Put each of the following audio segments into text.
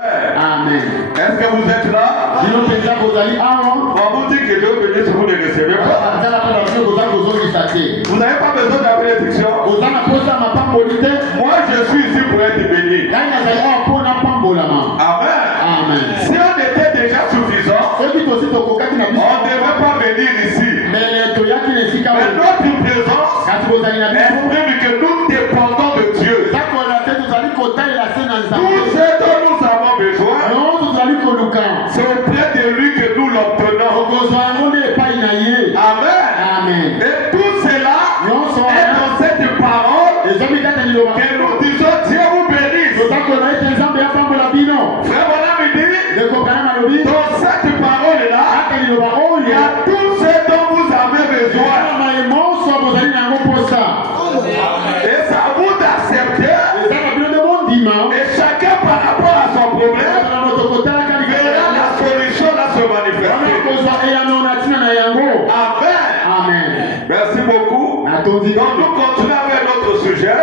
Amen. Est-ce que vous êtes là? On vous dit que Dieu bénisse, vous ne recevez pas. Vous n'avez pas besoin de bénédiction. Moi, je suis ici pour être béni. Amen. Si on était déjà suffisant, on ne devrait pas venir ici. Mais notre présence exprime que nous dépendons de Dieu. Tout ce dont nous avons besoin, c'est auprès de lui que nous l'obtenons. Amen. Et tout cela est dans cette parole que nous disons Dieu vous bénisse. Frère Bonhomme dit, dans cette parole-là, il y a tout ce dont vous avez besoin. Et ça vous d'accepter. Et chacun par rapport à son problème verra la solution à se manifester. Amen. Merci beaucoup. Donc nous continuons avec notre sujet. À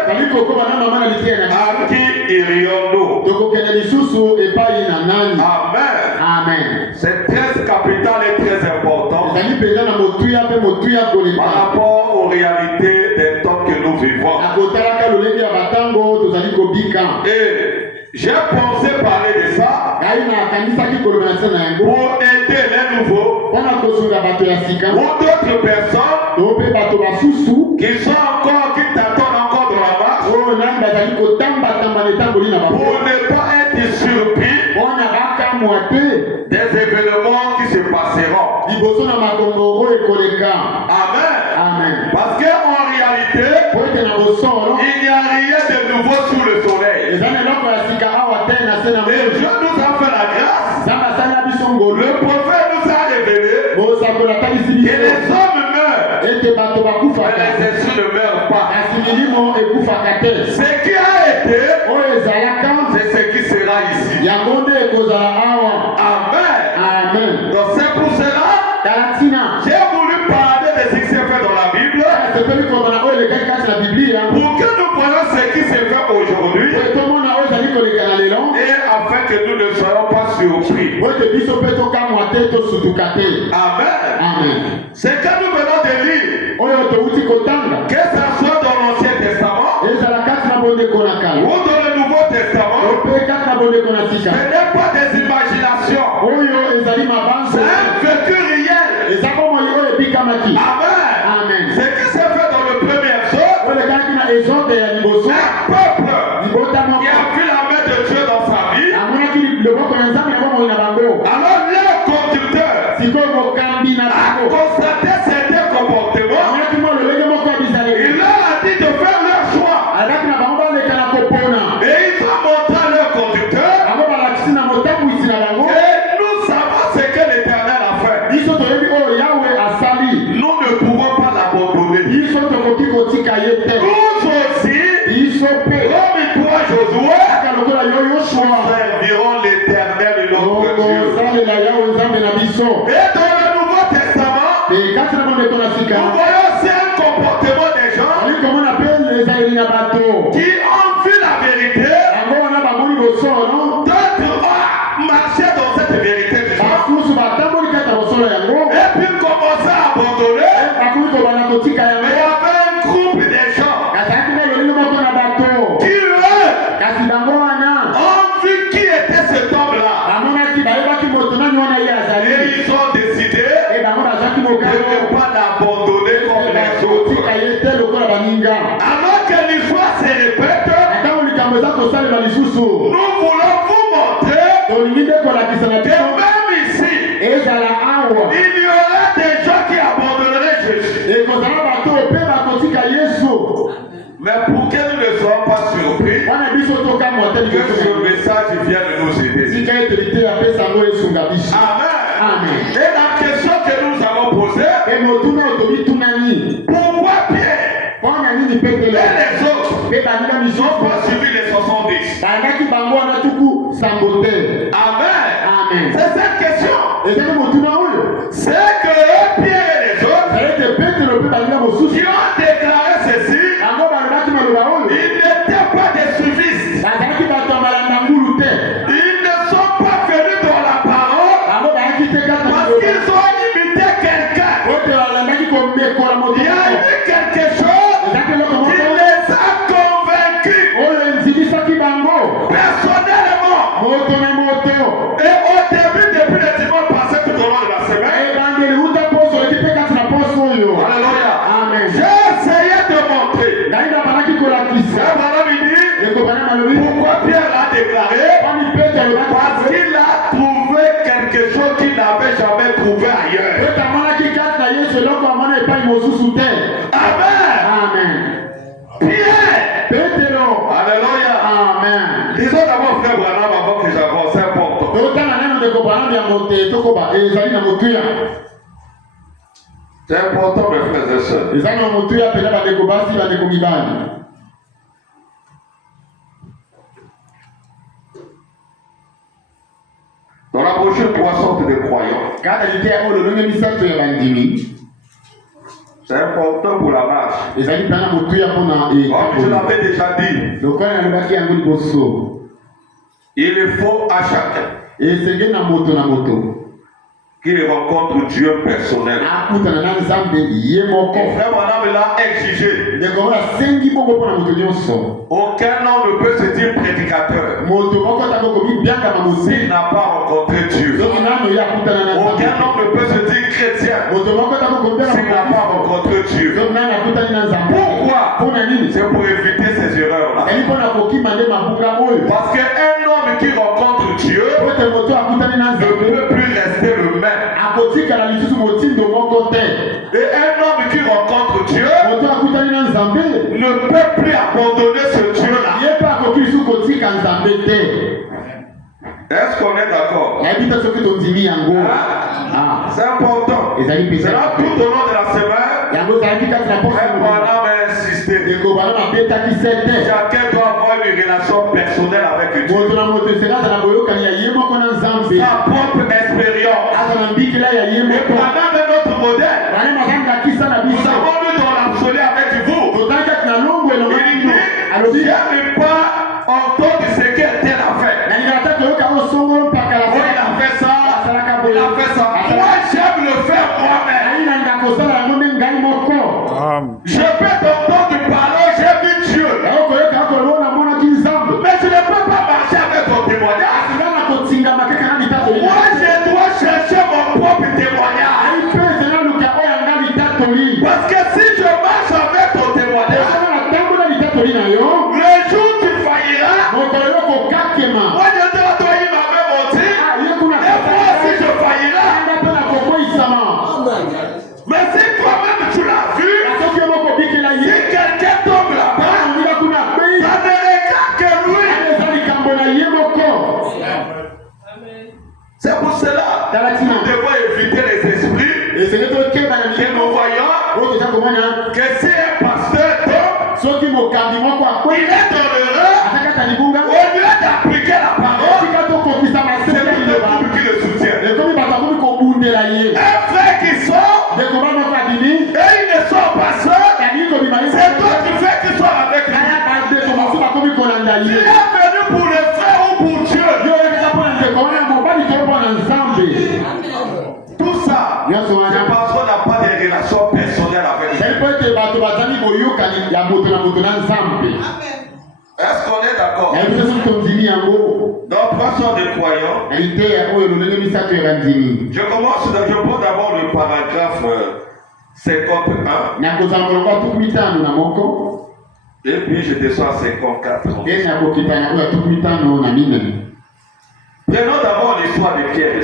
qui irions-nous? Amen. C'est très capital et très important par rapport aux réalités des temps que nous vivons. Et j'ai pensé parler de ça pour aider les nouveaux ou d'autres personnes qui sont encore, qui t'attendent encore dans la marche pour ne pas être surpris des événements qui se passeront. Amen. Parce qu'en réalité, il n'y a rien de nouveau sous le soleil. Et Dieu nous a fait la grâce. Le prophète nous a révélé que les hommes meurent, mais les esprits ne meurent pas. Ce qui a été, c'est ce qui sera ici. Amen. Donc c'est pour cela j'ai voulu parler de ce qui s'est fait dans la Bible pour que nous voyons ce qui s'est fait aujourd'hui et afin que nous ne soyons pas surpris. Amen. Ce que nous venons de lire, que ce soit dans l'Ancien Testament ou dans le Nouveau Testament, ce n'est pas des imaginations, c'est un vécu réel. Amen. Ce qui s'est fait dans le premier exode, un peuple qui a vu la main de Dieu dans sa vie. Alors leur conducteur a constaté certains comportements. Il leur a dit de faire leur choix. Et ils ont montré à leur conducteur et nous savons ce que l'Éternel a fait. Nous ne pouvons pas l'abandonner. Nous aussi, comme toi Josué, servirons l'Éternel et notre Dieu. Et dans le Nouveau Testament, nous voyons aussi un comportement des gens qui ont vu la vérité. D'autres ont marché dans cette vérité du genre. Et puis commencé à abandonner. Mais il y avait un groupe de gens qui eux ont vu qui était cet homme-là. Et ils ont décidé de ne pas l'abandonner comme les autres. Alors que l'histoire se répète, nous voulons vous montrer que même ici, il y aura des gens qui abandonneraient Jésus. Mais pour que nous ne soyons pas surpris, que ce message vienne nous aider. Amen. Et la question que nous allons poser, pourquoi Pierre et les autres n'ont pas suivi les 70? Amen. C'est cette question. C'est que Pierre et les autres qui ont déclaré ceci, ils n'étaient pas des suivistes. Ils ne Parce qu'il a trouvé quelque chose qu'il n'avait jamais trouvé ailleurs. Amen. Pierre. Alléluia. Amen. Disons d'abord frère Branham avant que j'avance, c'est important. C'est important mes frères et sœurs. Dans la brochure 3 sortes de croyants. C'est important pour la marche. Comme je l'avais déjà dit, il faut à chacun qu'il rencontre Dieu personnel. Mon frère Branham l'a exigé. Aucun homme ne peut se dire prédicateur s'il n'a pas rencontré Dieu. Aucun homme ne peut se dire chrétien s'il n'a pas rencontré Dieu. Pourquoi? C'est pour éviter ces erreurs-là. Parce qu'un homme qui rencontre Dieu ne peut plus rester le même. Et un homme qui rencontre Dieu ne peut plus abandonner ce Dieu-là. Est-ce qu'on est d'accord? C'est important. C'est là tout au long de la semaine. On a insisté. Chacun doit avoir une relation personnelle avec Dieu. Sa propre expérience. Et pendant notre modèle, nous avons lu dans l'absolu avec vous. Il dit, j'aime pas entendre ce qu'elle a fait. Il a fait ça. Il a fait ça. Moi, j'aime le faire moi-même. Je peux t'entendre parler, j'ai vu Dieu. Mais je ne peux pas marcher avec ton témoignage. Moi, je dois chercher mon propre témoignage. Parce que si je marche avec ton témoignage, le jour tu failliras, moi je dois toi, il m'avait menti. Et moi si je faillirai. Mais si toi-même tu l'as vu, si quelqu'un tombe là-bas, ça ne regarde que lui. C'est pour cela que nous devons éviter les esprits que nous voyons que si un pasteur tombe, il est dans l'erreur. Au lieu d'appliquer la parole, c'est le groupe qui le soutient. Un frère qui sort et il ne sort pas seul, c'est toi qui fais qu'il soit avec lui. Tu es venu pour le frère ou pour Dieu. Tout ça, c'est parce qu'on n'a pas de relation personnelle avec Dieu. Est-ce qu'on est d'accord? Dans 300 de croyants, je prends d'abord le paragraphe 51 et puis je descends à 54. Prenons d'abord l'histoire de Pierre.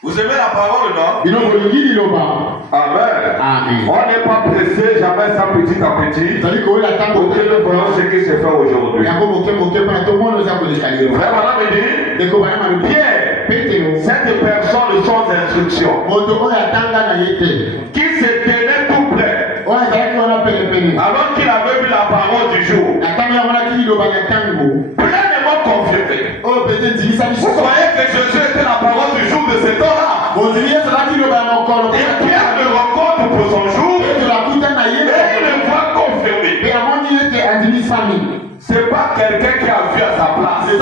Vous aimez la parole, non? Amen. On n'est pas pressé, jamais ça petit à petit. Pour que nous voyons ce qui se fait aujourd'hui. Vraiment, me dit, Pierre, cette personne sans instruction, qui se tenait tout près, alors qu'il avait vu la parole du jour, pleinement confirmé. Vous voyez que Jésus était la parole du jour de ce temps-là. Et Pierre le rencontre pour son jour et il le voit confirmé. C'est pas quelqu'un qui a vu à sa place. Il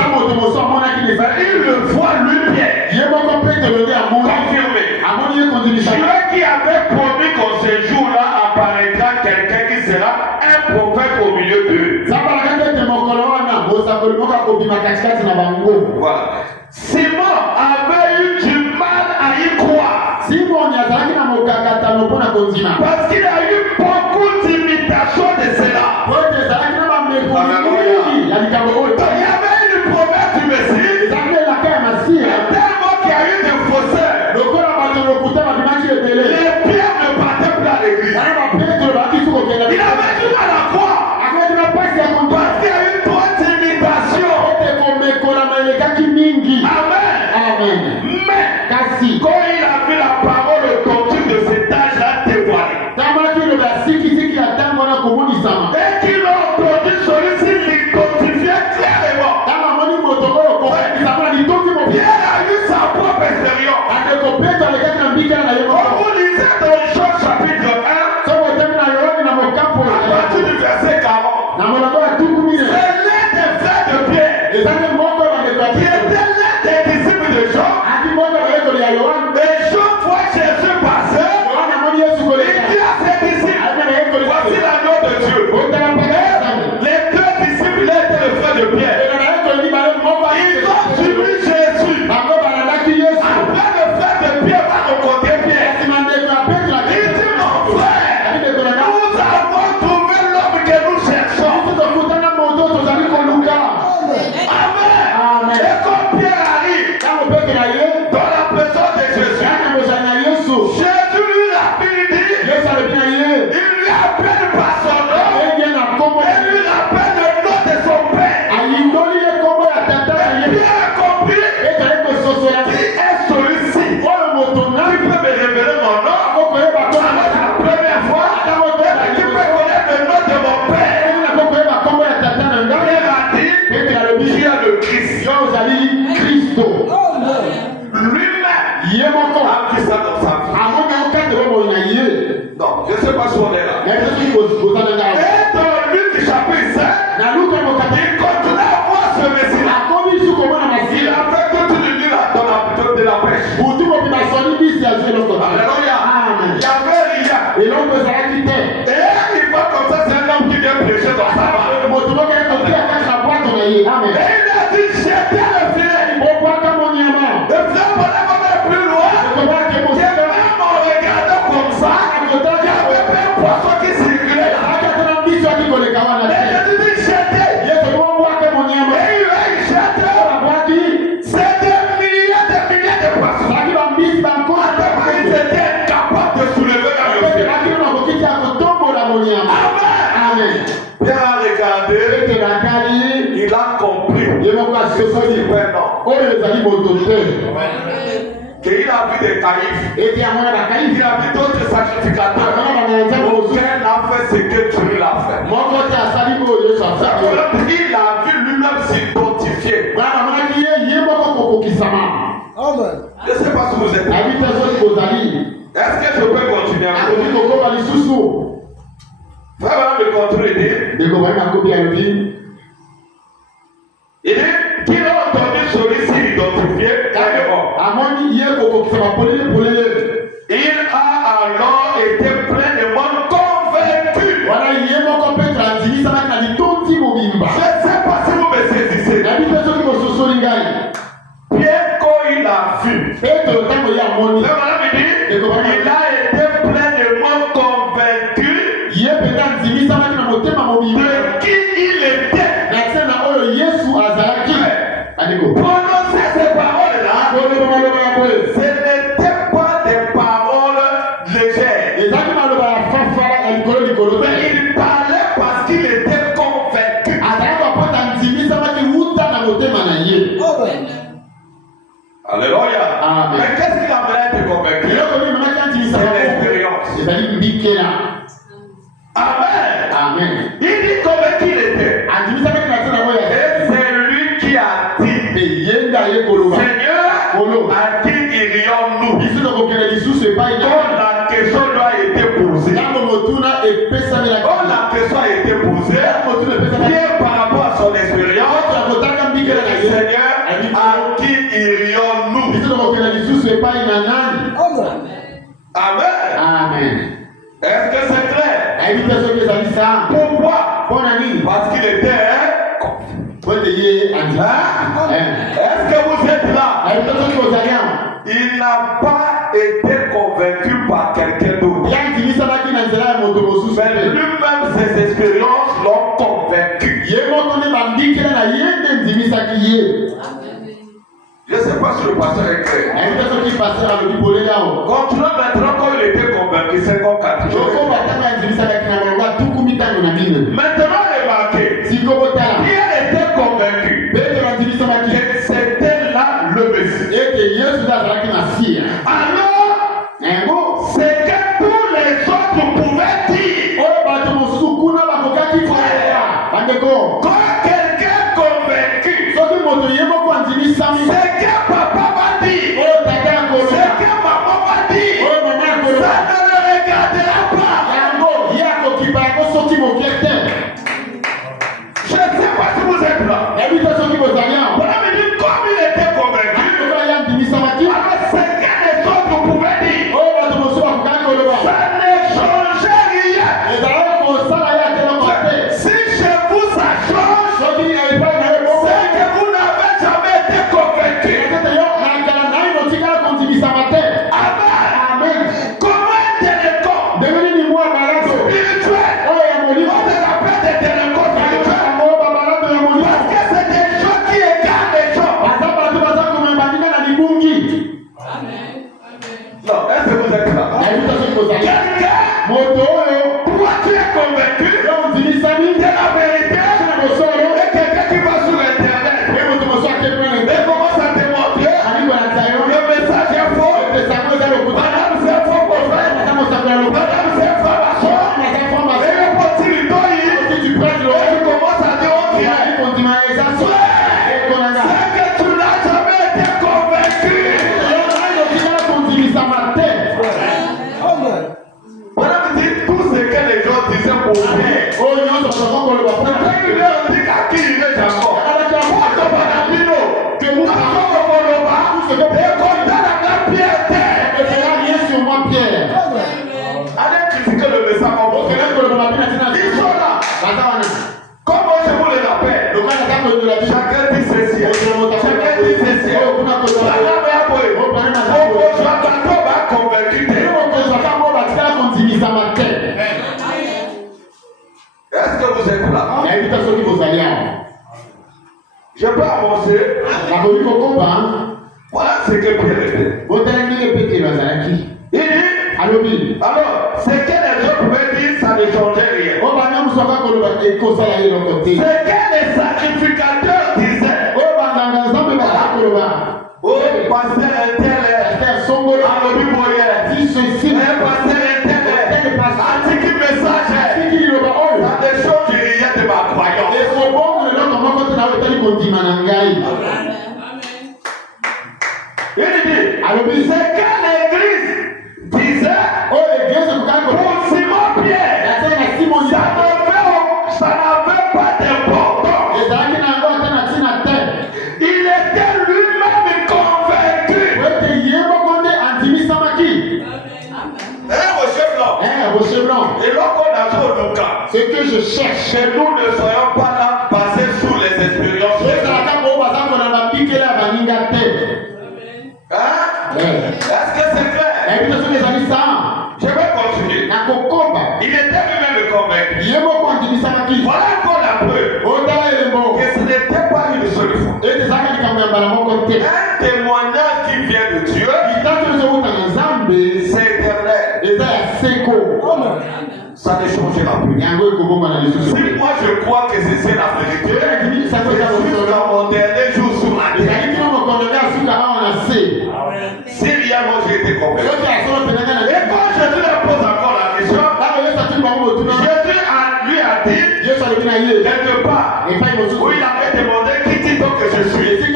le voit lui Pierre. Confirmé. Dieu qui avait promis qu'en ce jour-là apparaîtra quelqu'un qui sera un prophète au milieu d'eux. Voilà. Simon avait eu du mal à y croire. Parce qu'il a eu beaucoup d'imitations de cela. Pierre a compris qui est celui-ci. Qui peut me révéler mon nom. Alors la première fois, qui peut connaître le nom de mon Père. Pierre a dit, tu es le Christ. Lui-même a fait ça dans sa vie. Non, je ne sais pas si on est là. Et dans Luc chapitre 5, il continue à voir ce Messie-là. Il a fait toute une nuit de la pêche. Alléluia. Il y avait Elia. Et il va comme ça, c'est un homme qui vient prêcher dans sa barque. Et il a dit, jetez le filet. Le filet pour plus loin. Et même en regardant comme ça, il y avait un poisson qui circulait là. Et il a dit, jetez. Et il a jeté. C'est des milliers de poissons. Ils étaient incapables de soulever dans le filet. Amen. Pierre a regardé. Il a compris. Qu'il a vu des caïfs. Il a vu d'autres sacrificateurs. Aucun n'a fait ce que Dieu l'a fait. Il a vu lui-même s'identifier. Je ne sais pas si vous êtes là. Est-ce que je peux continuer? Frère, le contrôle dit. Il dit qu'il a entendu celui-ci identifié. Il a alors été pleinement convaincu. Je ne sais pas si vous me saisissez. Pierre, quand il a vu, il a été pleinement convaincu de qui il était. Prononcer ces paroles-là, ce n'était pas des paroles légères. Mais il parlait parce qu'il était convaincu. Alléluia. Mais qu'est-ce qu'il a été convaincu? C'est l'expérience. Amen. Il dit convaincu il était. Et c'est lui qui a dit, Seigneur, à qui irions-nous? Quand la question lui a été posée, Pierre, par rapport à son expérience, Seigneur, à qui irions-nous? Amen. Est-ce que c'est clair? Pourquoi? Parce qu'il était est-ce que vous êtes là? Il n'a pas été convaincu par quelqu'un d'autre. Mais lui-même, ses expériences l'ont convaincu. Je ne sais pas si le pasteur est clair. Continuons maintenant quand il était convaincu, c'est comme 4 jours. Maintenant, remarquez, Pierre était convaincu que c'était là le Messie. Alors, c'est que tous les autres pouvaient dire. Quand quelqu'un est convaincu, c'est que papa va dire, c'est que maman va dire, ça ne le regardera pas. Je ne sais pas si vous êtes là. Comme il était convaincu, alors c'est que les autres pouvaient dire, ça ne changeait rien. Si chez vous ça change, c'est que vous n'avez jamais été convaincu. avancer, voilà ce que Pierre était. Il dit, alors, ce que les autres pouvaient dire, ça ne changeait rien. Ce que les sacrificateurs disaient, oh, pasteur un tel, pasteur un tel, antique message, ça ne change rien de ma croyance. Il dit, c'est que l'église disait, pour Simon Pierre, ça n'avait pas d'importance. Il était lui-même convaincu. Et lorsqu'on ce que je cherche, que nous ne soyons pas là basés sur les expériences. Est-ce que c'est clair? Je vais continuer. Il était lui-même convaincu. Voilà encore la preuve que ce n'était pas une solution. Un témoignage qui vient de Dieu, c'est éternel. Ça ne changera plus. Si moi je crois que c'est la vérité, jusqu'à mon dernier jour sur la terre, si rien, moi j'ai été convaincu. Et quand Jésus leur pose encore la question, Jésus lui a dit, quelque part, où il avait demandé qui dit donc que je suis. Les gens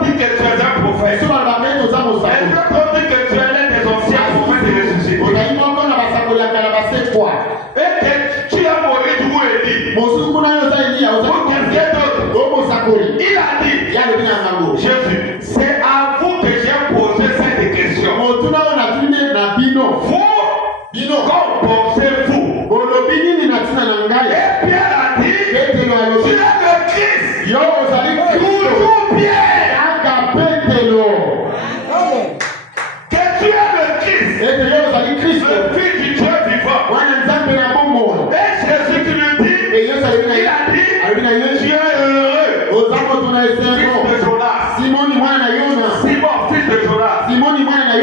disent que tu es un prophète. Les gens disent que tu es l'un des anciens prophètes de ressuscité. Et que tu as mouru d'où Élie. Ou quelqu'un d'autre. Il a dit, Jésus, c'est à vous que j'ai posé cette question. Vous, qu'en pensez-vous? Et Pierre a dit, tu es le Christ. Toujours Pierre. Que tu es le Christ, le Fils du Dieu vivant. Et Jésus qui lui dit, il a dit, tu es heureux. Fils de Jonas. Simon, fils de Jonas.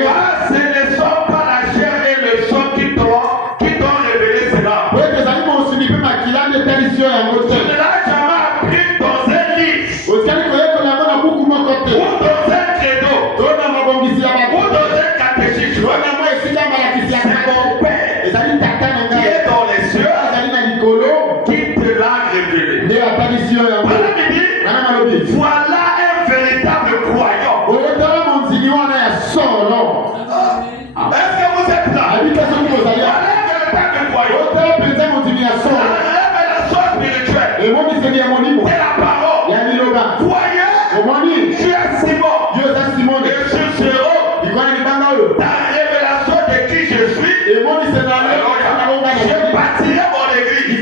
Ah, ce ne sont pas la chair et le sang qui t'ont révélé cela. Tu ne l'as jamais appris dans un livre, ou dans un credo, ou dans un catéchisme. C'est mon Père qui est dans les cieux qui te l'a révélé. Voilà un véritable croyant. Est-ce que vous êtes là? Voilà un véritable croyant. La révélation spirituelle c'est la parole. Voyez, tu es Simon et je serai ta révélation de qui je suis. Je bâtirai mon église. Et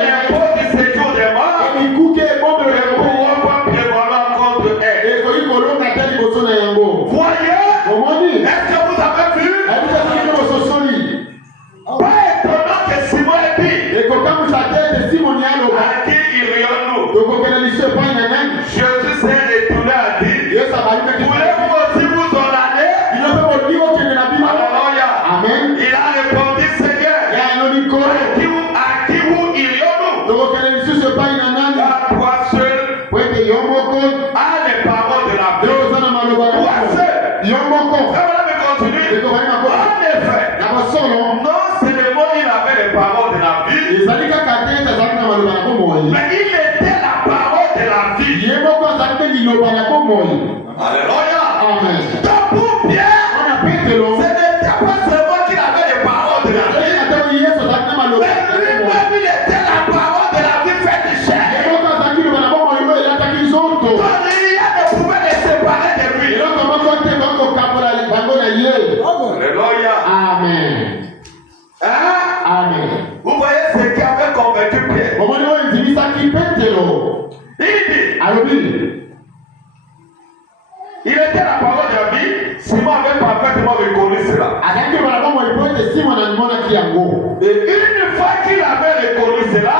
les portes du séjour des morts ne pourront pas prévaloir contre elle. Voyez, est-ce que vous avez vu? Pas étonnant que Simon ait dit, à qui irions-nous? Jésus s'est retourné à dire, voulez-vous aussi vous en aller? Alléluia. Amen. Il a répondu, Seigneur, à qui vous irions-nous? À toi seul a les paroles de la vie. Toi seul. Ça va continuer. En effet, non seulement il avait les paroles de la vie, mais il était la parole de la vie. Alléluia. Amen. Donc pour Pierre, ce n'était pas seulement qu'il avait les paroles de la vie, mais lui-même il était la parole de la vie faite chair. Donc rien ne pouvait les séparer de lui. Alléluia. Amen. Hein? Amen. Vous voyez ce qui avait convaincu Pierre. Il était la parole de la vie. Simon avait parfaitement reconnu cela. Et une fois qu'il avait reconnu cela,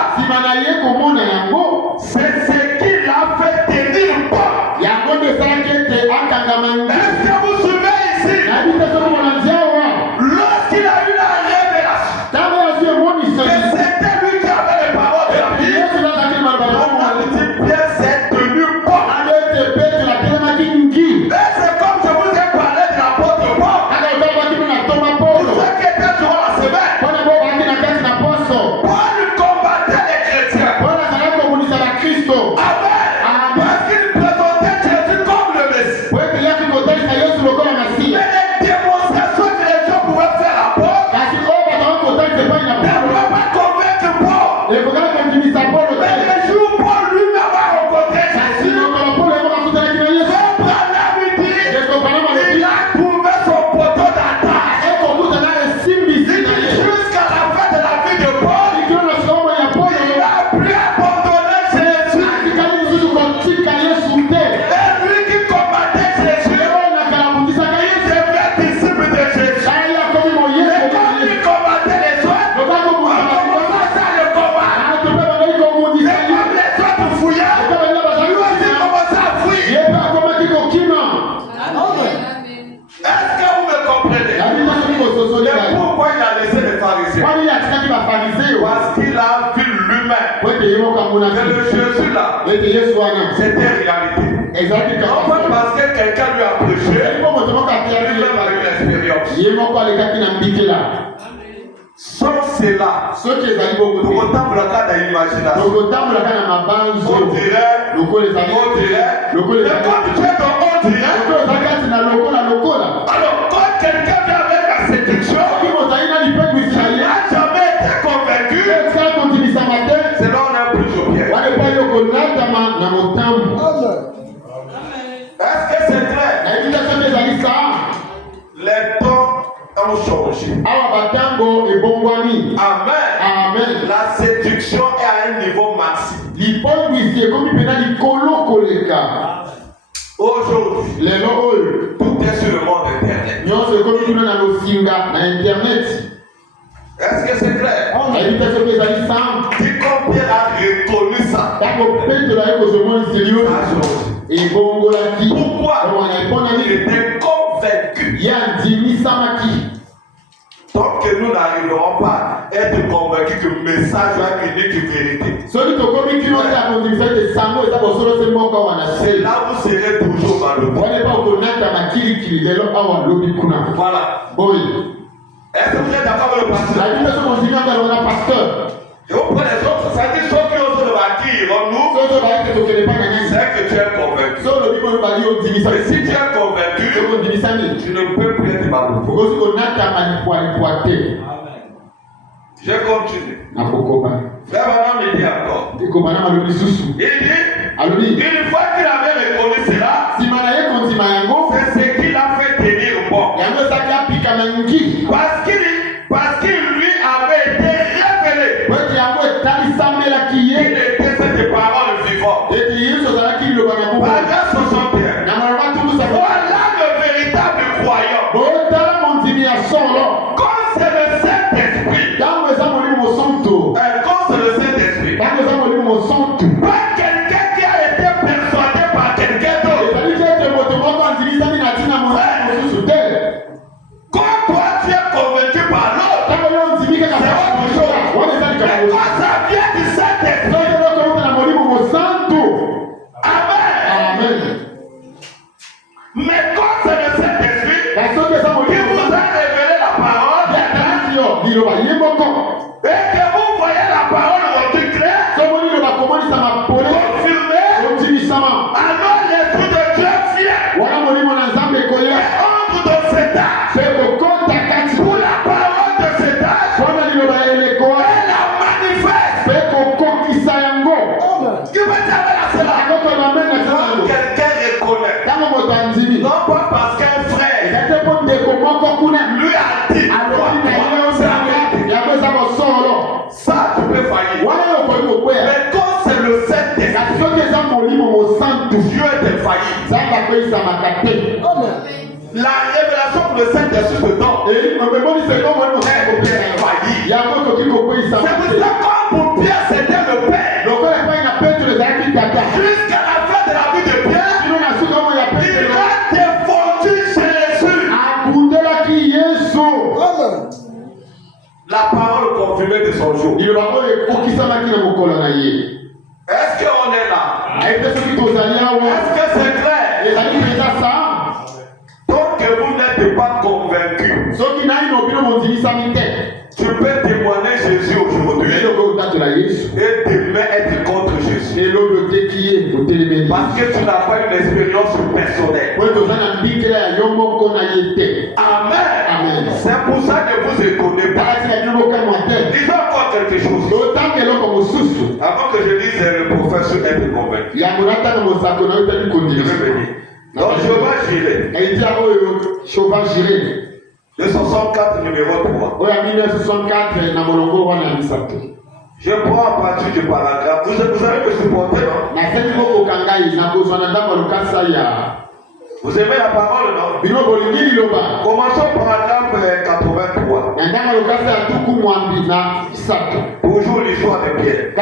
le Jésus là, c'était réalité. Non pas parce que quelqu'un lui a prêché, lui-même a eu l'expérience. Sans cela, pour autant que le cas d'imagination, on dirait, mais quand tu es dans on dirait, alors quand quelqu'un vient avec la séduction, il n'a jamais été convaincu, c'est là on a plus au pied. Est-ce que c'est clair? Les temps ont changé. Amen. Amen. La séduction est à un niveau maximum. Aujourd'hui, tout est sur le monde internet. Est-ce que c'est clair? Quiconque a reconnu ça. Pourquoi? Il était convaincu. Tant que nous n'arriverons pas à être convaincus que le message est unique et vérité, c'est là où vous serez toujours malheureux. Voilà. Est-ce que vous êtes d'accord avec le pasteur? Et auprès des autres, ça dit ceux qui osent le bâtir en nous, c'est que tu es convaincu. Et si tu es convaincu, tu ne peux plus être malheureux. Je continue. Frère Madame me dit encore. Il dit, une fois qu'il avait reconnu cela, c'est ce qu'il a fait tenir bon. Parce qu'il lui avait été révélé. Il était cette parole vivante. Paragraphe 61. Voilà le véritable croyant. Quand c'est le Saint-Esprit. Quand c'est le Saint-Esprit. Pas quelqu'un qui a été persuadé par quelqu'un d'autre. Quand toi tu es convaincu par l'autre, c'est autre chose. Mais quand ça vient du Saint-Esprit, Amen. Mais quand c'est le Saint-Esprit qui vous a révélé la parole, et que vous voyez la parole rendue claire, confirmée, alors l'Esprit de Dieu vient et entre dans cet âge pour la parole de cet âge et la manifeste. Qui veut dire cela? Quand quelqu'un reconnaît, non pas parce qu'un frère lui a dit ça tu peux faillir. Mais quand c'est le Saint-Esprit, Dieu est infaillible. La révélation pour le Saint-Esprit se donne. C'est pour ça que pour Pierre c'était le Père. Jusqu'à la fin de la vie de Pierre, il a défendu Jésus. La parole confirmée de son jour. Est-ce qu'on est là? Est-ce que c'est clair? Tant que vous n'êtes pas convaincu, tu peux témoigner Jésus aujourd'hui et demain être contre Jésus. Parce que tu n'as pas une expérience personnelle. Amen. C'est pour ça que vous étonnez pas. Disons encore quelque chose. Avant que je dise le professeur être convaincu. Je vais venir. Donc Jehovah Jireh. Le 64 numéro 3. Je prends à partir du paragraphe. Vous allez me supporter, non? Vous aimez la parole, non? Commençons au paragraphe 83. Toujours l'histoire de Pierre.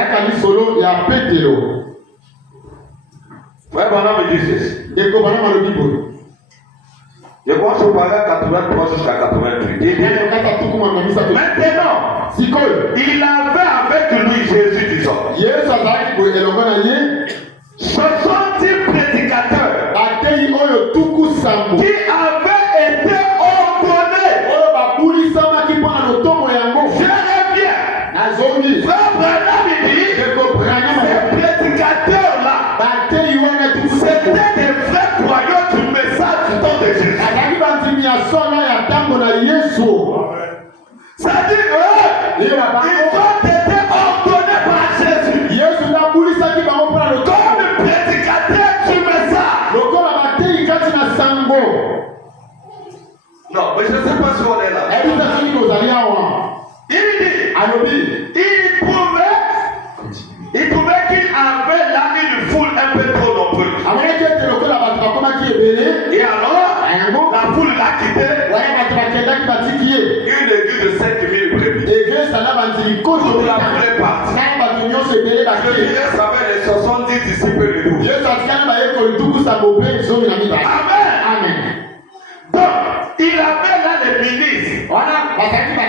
Ouais, madame me dit ceci. Je commence au paragraphe 83 jusqu'à 88. Maintenant, il avait avec lui Jésus, disons, 70 prédicateurs qui avaient été ordonnés. Je reviens. Frère Branham dit, ces prédicateurs-là, c'était des vrais croyants du message du temps de Jésus. C'est-à-dire ils ont été ordonnés par Jésus comme prédicateurs du message. Non, mais je ne sais pas si on est là. Il dit, il trouvait qu'il avait là une foule un peu trop nombreuse. Et alors, la foule l'a quitté. Une église de 5000 brebis. Toute la foule est partie. Je dirais ça avait les 70 disciples de nous. Amen. Donc, il avait là les ministres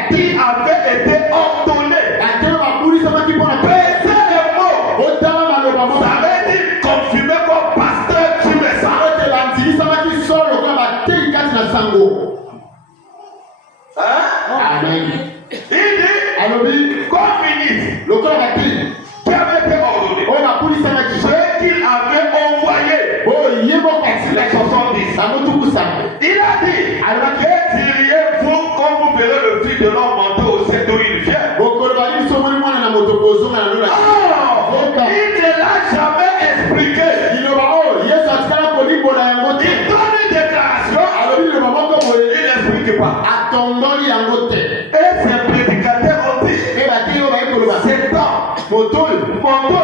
qui avaient été ordonnés. Peser les mots. Ça veut dire confirmer comme pasteur du message. Amen. Il dit, comme ministre, qui avait été ordonné, ceux qu'il avait envoyés, les 70. Il a dit, diriez-vous quand vous verrez le fils de l'homme monter au ciel d'où il vient. Il ne l'a jamais expliqué. Il donne une déclaration, il n'explique pas. Et ces prédicateurs ont dit, c'est temps. Mon dos,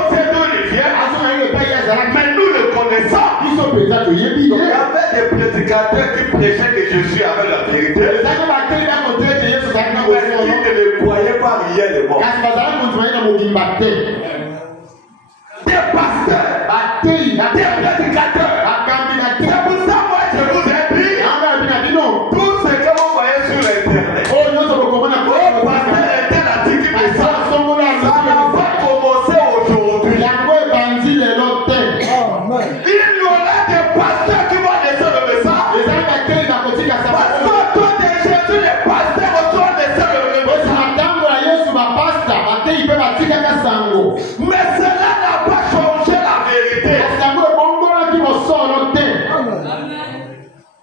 c'est d'où il vient. Mais nous le connaissons. Il y avait des prédicateurs qui prêchaient que Jésus avait la vérité. Mais qui ne le croyaient pas réellement. Des pasteurs, des prédicateurs. C'est pour ça moi je vous ai dit, tout ce que vous voyez sur l'internet, pasteur était la dit ça n'a pas commencé aujourd'hui. Il y aura des pasteurs qui vont laisser le message. Parce que toi de Jésus, les pasteurs reçoivent laisser le message. Mais cela n'a pas changé la vérité.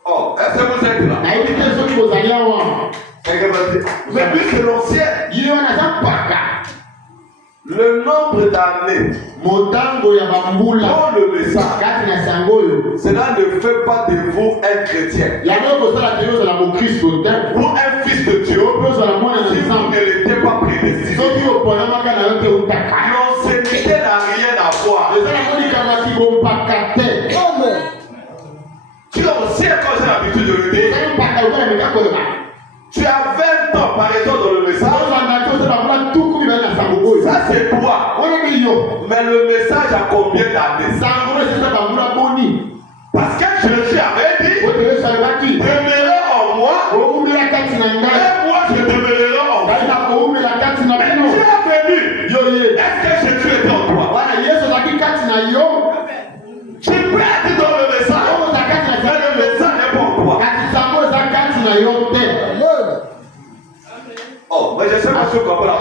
Oh, est-ce que vous êtes là? Mais puis c'est l'ancien. Le nombre d'années dans le message, cela ne fait pas de vous un chrétien ou un fils de Dieu si vous ne l'étiez pas prédestiné. L'ancienneté n'a rien à voir. Tu es ancien quand j'ai l'habitude de le dire. Tu as 20 ans par exemple dans le message. Ça c'est toi. Mais le message a combien d'années? Parce que Jésus avait dit, demeurez en moi, et moi je demeurerai en vous. Mais tu es venu. Est-ce que Jésus était en toi? Tu peux être dans le message, mais le message n'est pas en toi. Oh, mais je sais pas si vous comprenez.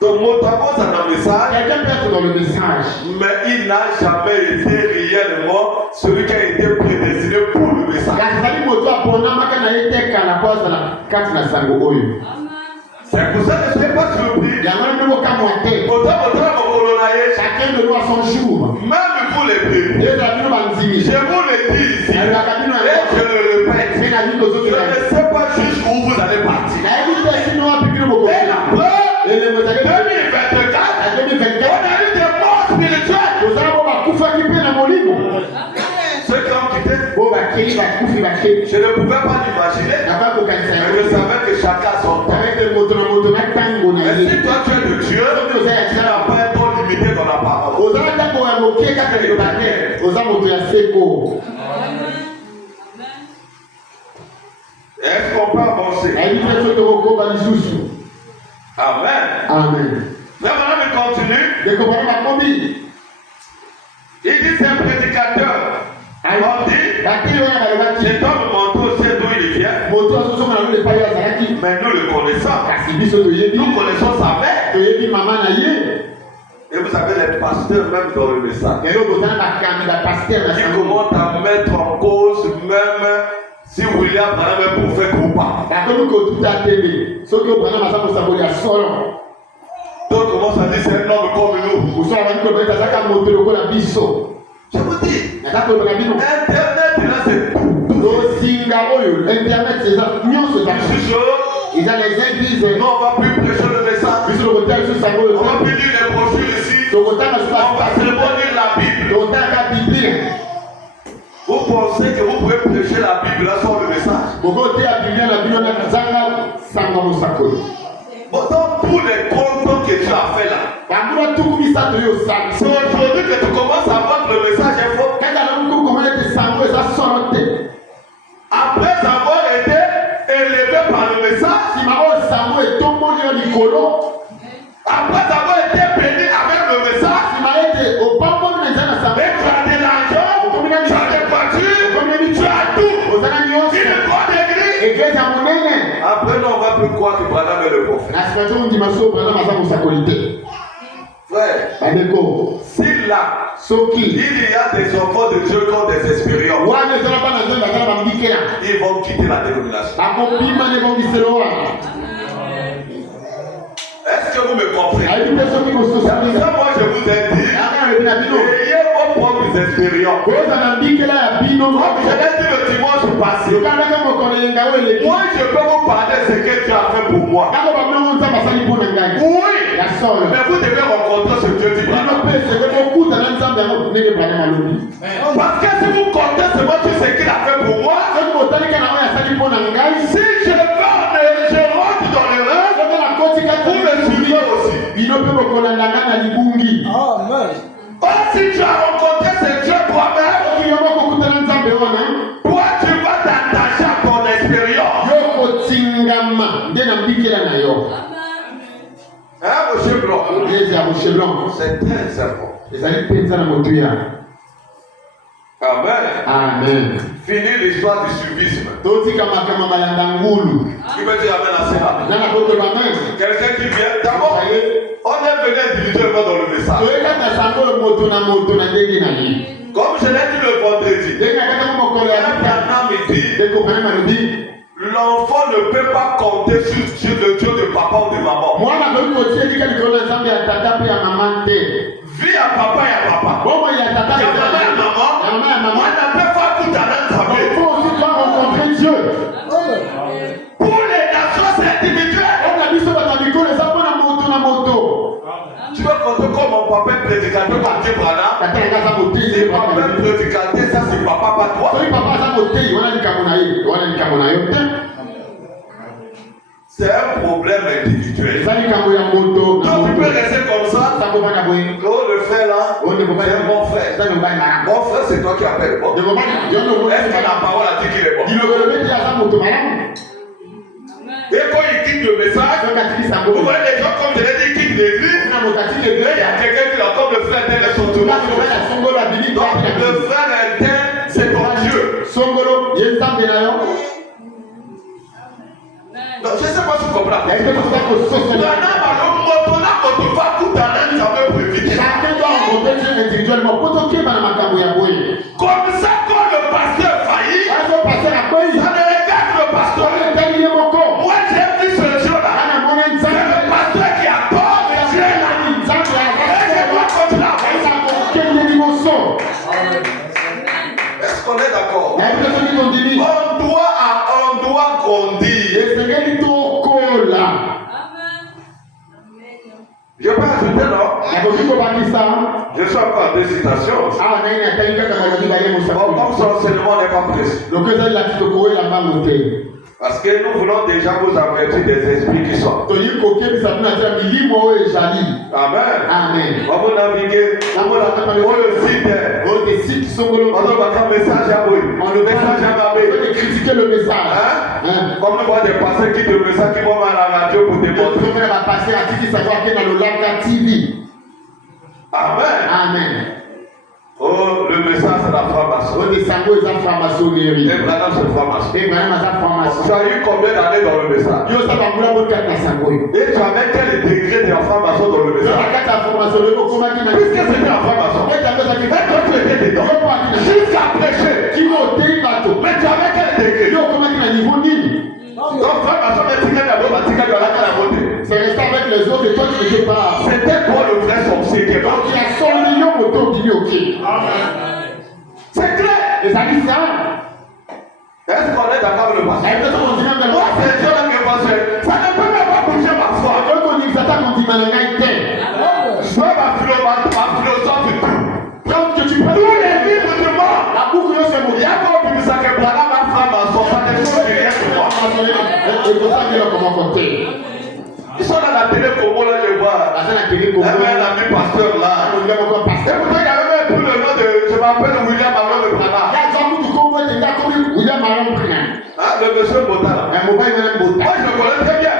Donc, mon travail c'est un message, mais il n'a jamais été réellement celui qui a été prédestiné pour le message. C'est pour ça que je ne suis pas surpris. Chacun de nous a son jour. Même vous les bébés, je vous le dis ici, et je le répète, je ne sais pas jusqu'où vous allez partir. Et la preuve, 2024, on a eu des morts spirituels. Ceux qui ont quitté, je ne pouvais pas l'imaginer, mais je savais que chacun a son temps. Mais si toi tu es de Dieu, tu n'as pas un temps limité dans la parole. commencer. Amen. Amen. Là, maintenant, il continue. Il dit c'est un prédicateur. On dit, cet homme manteau sait d'où il vient. Mais nous le connaissons. Nous connaissons sa mère. Et vous savez, les pasteurs, même dans le message, ils commencent à mettre en cause même si William est prophète ou pas. D'autres commencent à dire c'est un homme comme nous. Je vous dis, Internet là c'est ils ont les églises. Non, on va plus prêcher le message. On va plus lire les brochures ici. On va seulement lire la Bible. Vous pensez que vous pouvez prêcher la Bible là sans le message? Dans tous les comptes que tu as fait là, c'est aujourd'hui que tu commences à voir que le message est faux. Après avoir été élevé par le message, après avoir été béni avec le message, et tu as de l'argent, tu as des voitures, tu as tout, une grande église. Après, nous, on va plus croire que Branham est le prophète. Frère, si là, il y a des enfants de Dieu qui ont des expériences, ils vont quitter la dénomination. Est-ce que vous me comprenez? C'est ça, moi je vous ai dit, ayez vos propres expériences. Comme je l'ai dit le dimanche passé, moi je peux vous parler de ce que tu as fait pour moi. Oui, mais vous devez rencontrer ce Dieu du Branham. Parce que si vous comptez seulement sur ce qu'il a fait pour moi, si je rentre dans le rêve, vous me suivez aussi. Oh, si tu as rencontré ce Dieu toi-même, toi tu vas t'attacher à ton expérience. Hein, monsieur Blanc? C'est très important. Amen. Amen. Finir l'histoire du suivisme. Qui veut dire amen à cela? Quelqu'un qui vient. D'abord, on est venu individuellement dans le message. Comme je l'ai dit le vendredi, un dit, l'enfant ne peut pas compter sur le Dieu de papa ou de maman. Vie à papa et à papa. Il y a maman et maman. Moi, je ne peux pas tout à l'un. Pour les nations, c'est individuel. Tu vas compter comme mon papa est prédicateur comme Dieu Branham. Si papa est prédicateur, ça c'est papa, pas toi. C'est un problème individuel. Donc tu peux rester comme ça. Oh, le frère là, c'est mon frère. Mon frère, c'est toi qui appelles. Bon. Est-ce que la parole a dit qu'il est bon? Et quand il quitte le message, vous voyez les gens comme je l'ai dit, quittent l'église. Il y a quelqu'un qui l'a comme le frère interne son tour. Donc le frère interne, c'est ton Dieu. Donc je ne sais pas si vous comprenez. Comme ça, quand le pasteur faillit, ça ne regarde le pasteur. Moi j'ai vu ce jour-là. C'est le pasteur qui a tort, mais Dieu là. Et je dois continuer à faire. Est-ce qu'on est d'accord? On doit grandir. Je peux ajouter non? Je suis encore en deux citations. Comme son enseignement n'est pas précis. Parce que nous voulons déjà vous avertir des esprits qui sont. Amen. Amen. On va naviguer. On le site. On va faire un message à vous. On le message à critiquer le message. Comme comme nous voyons des pasteurs qui te le savent, qui vont à la radio pour te montrer. Amen. Amen. Oh, le message c'est la franc-maçon. Et Branham c'est franc-maçon. Tu as eu combien d'années dans le message? Et tu avais quel degré de franc-maçon dans le message? Puisque c'était la franc-maçon. Et toi tu étais dedans. Jusqu'à prêcher. Mais tu avais quel degré? Donc franc-maçon est tiré d'abord, la tiré de la beauté. C'est resté avec les autres et toi tu n'étais pas. C'était toi le vrai sorcier qui est Donc il y a son million autour du milieu. C'est clair. Et ça dit ça. Est-ce qu'on est d'accord avec le pasteur? Moi, c'est Dieu qui est passé. Ça ne peut même pas bouger ma foi. Je veux ma philosophe et tout. Donc que tu prends tous les livres du monde. La boucle de ce mot. Il y a pas de ça que Branham a fait ma foi. Ça ne change rien pour moi. Et pour ça, il a comment compter. Ils sont dans la télé Congo là, je vois. Un ami pasteur là. Et pourtant, il y avait même plus le nom de. Je m'appelle William Maron de Branham. Le monsieur Bota là. Moi, je le connais très bien.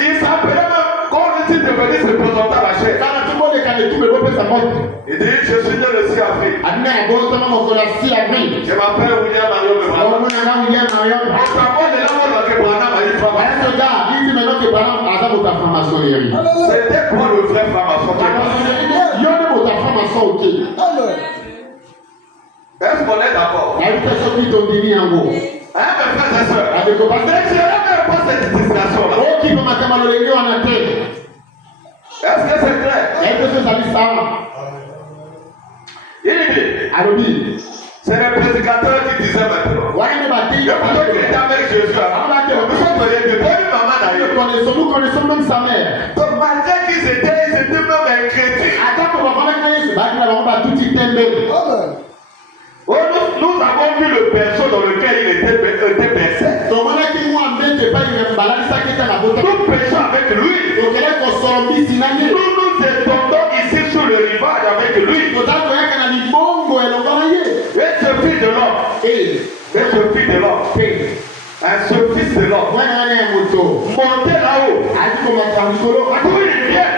Il s'appelait même. Quand on dit devenir se présenter à la chaîne. Il dit, je suis né le 6 avril. Je m'appelle William Maron de Branham. C'était quoi le vrai franc-maçon? Est-ce qu'on est d'accord? Hein, mes frères et sœurs? Mais je n'aime pas cette distinction-là. Est-ce que c'est clair? Il dit, c'est le prédicateur qui disait maintenant. Le plutôt qu'il était avec Jésus avant. Nous connaissons même sa mère. Donc malgré qu'ils étaient même incrédules. Nous avons vu le berceau dans lequel il était bercé. Nous péchons avec lui. Nous nous étendons ici sur le rivage avec lui. Et ce fils de l'homme. Ce fils de l'homme. Monté là-haut. D'où il vient?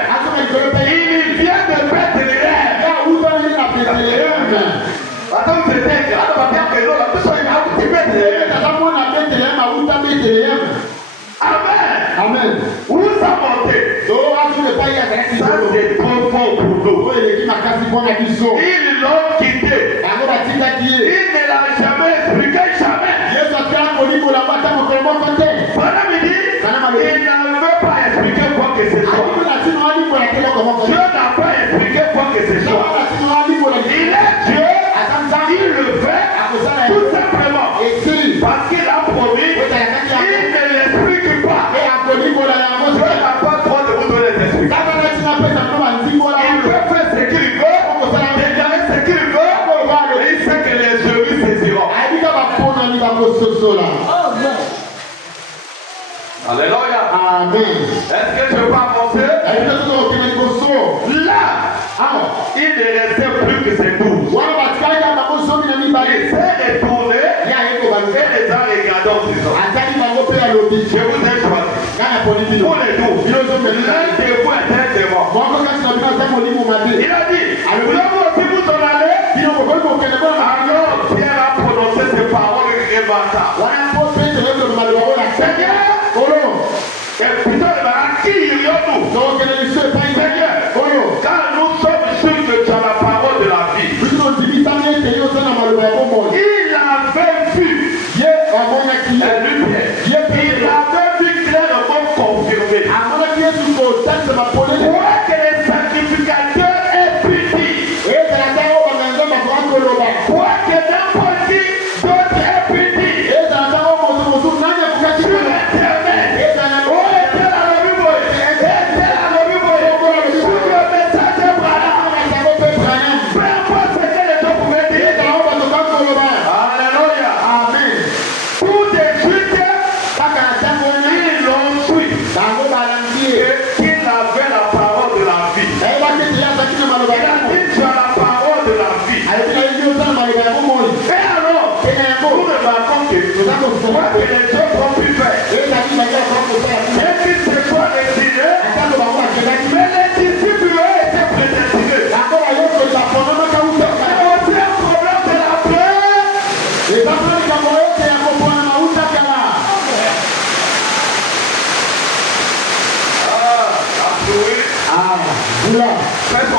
Il vient de Bethléem. Attends, vous êtes Amen. Où ça monte? Ça c'est trop fort pour nous. Ils l'ont quitté. Il ne l'a jamais expliqué, jamais. Madame dit, il ne veut pas expliquer quoi que ce soit. Dieu n'a pas expliqué quoi que ce soit. Il est Dieu. Il le fait tout simplement. Parce qu'il a promis, il ne l'explique pas. Dieu n'a pas le droit de vous donner des explications. Il peut faire ce qu'il veut, déclarer ce qu'il veut, et il sait que les yeux lui saisiront. Alléluia. Amen. Est-ce que je peux avancer? Là, il ne restait plus que ses 12. Il s'est retourné et les gens regardant en disant, je vous ai choisi. Pour les 12. L'un de vous est un démon. Il a dit, voulez-vous aussi vous en aller? Alors Pierre a prononcé ces paroles remarquables. Seigneur, et putain, qui irions-nous? Seigneur, car nous sommes sûrs que tu as la parole de la vie. Il avait vu, il avait vu clairement confirmé. Quoi que les sacrificateurs aient pu dire, quoi que n'importe qui d'autre ait pu dire, sur Internet, sur le message de Branham, peu importe ce que les gens pouvaient dire. Alléluia. Amen. Tout de suite, ils l'ont su. Qu'il avait la parole de la vie. Il a dit, tu as la parole de la vie. Et alors, nous ne marquons que quoi que les autres ont pu faire.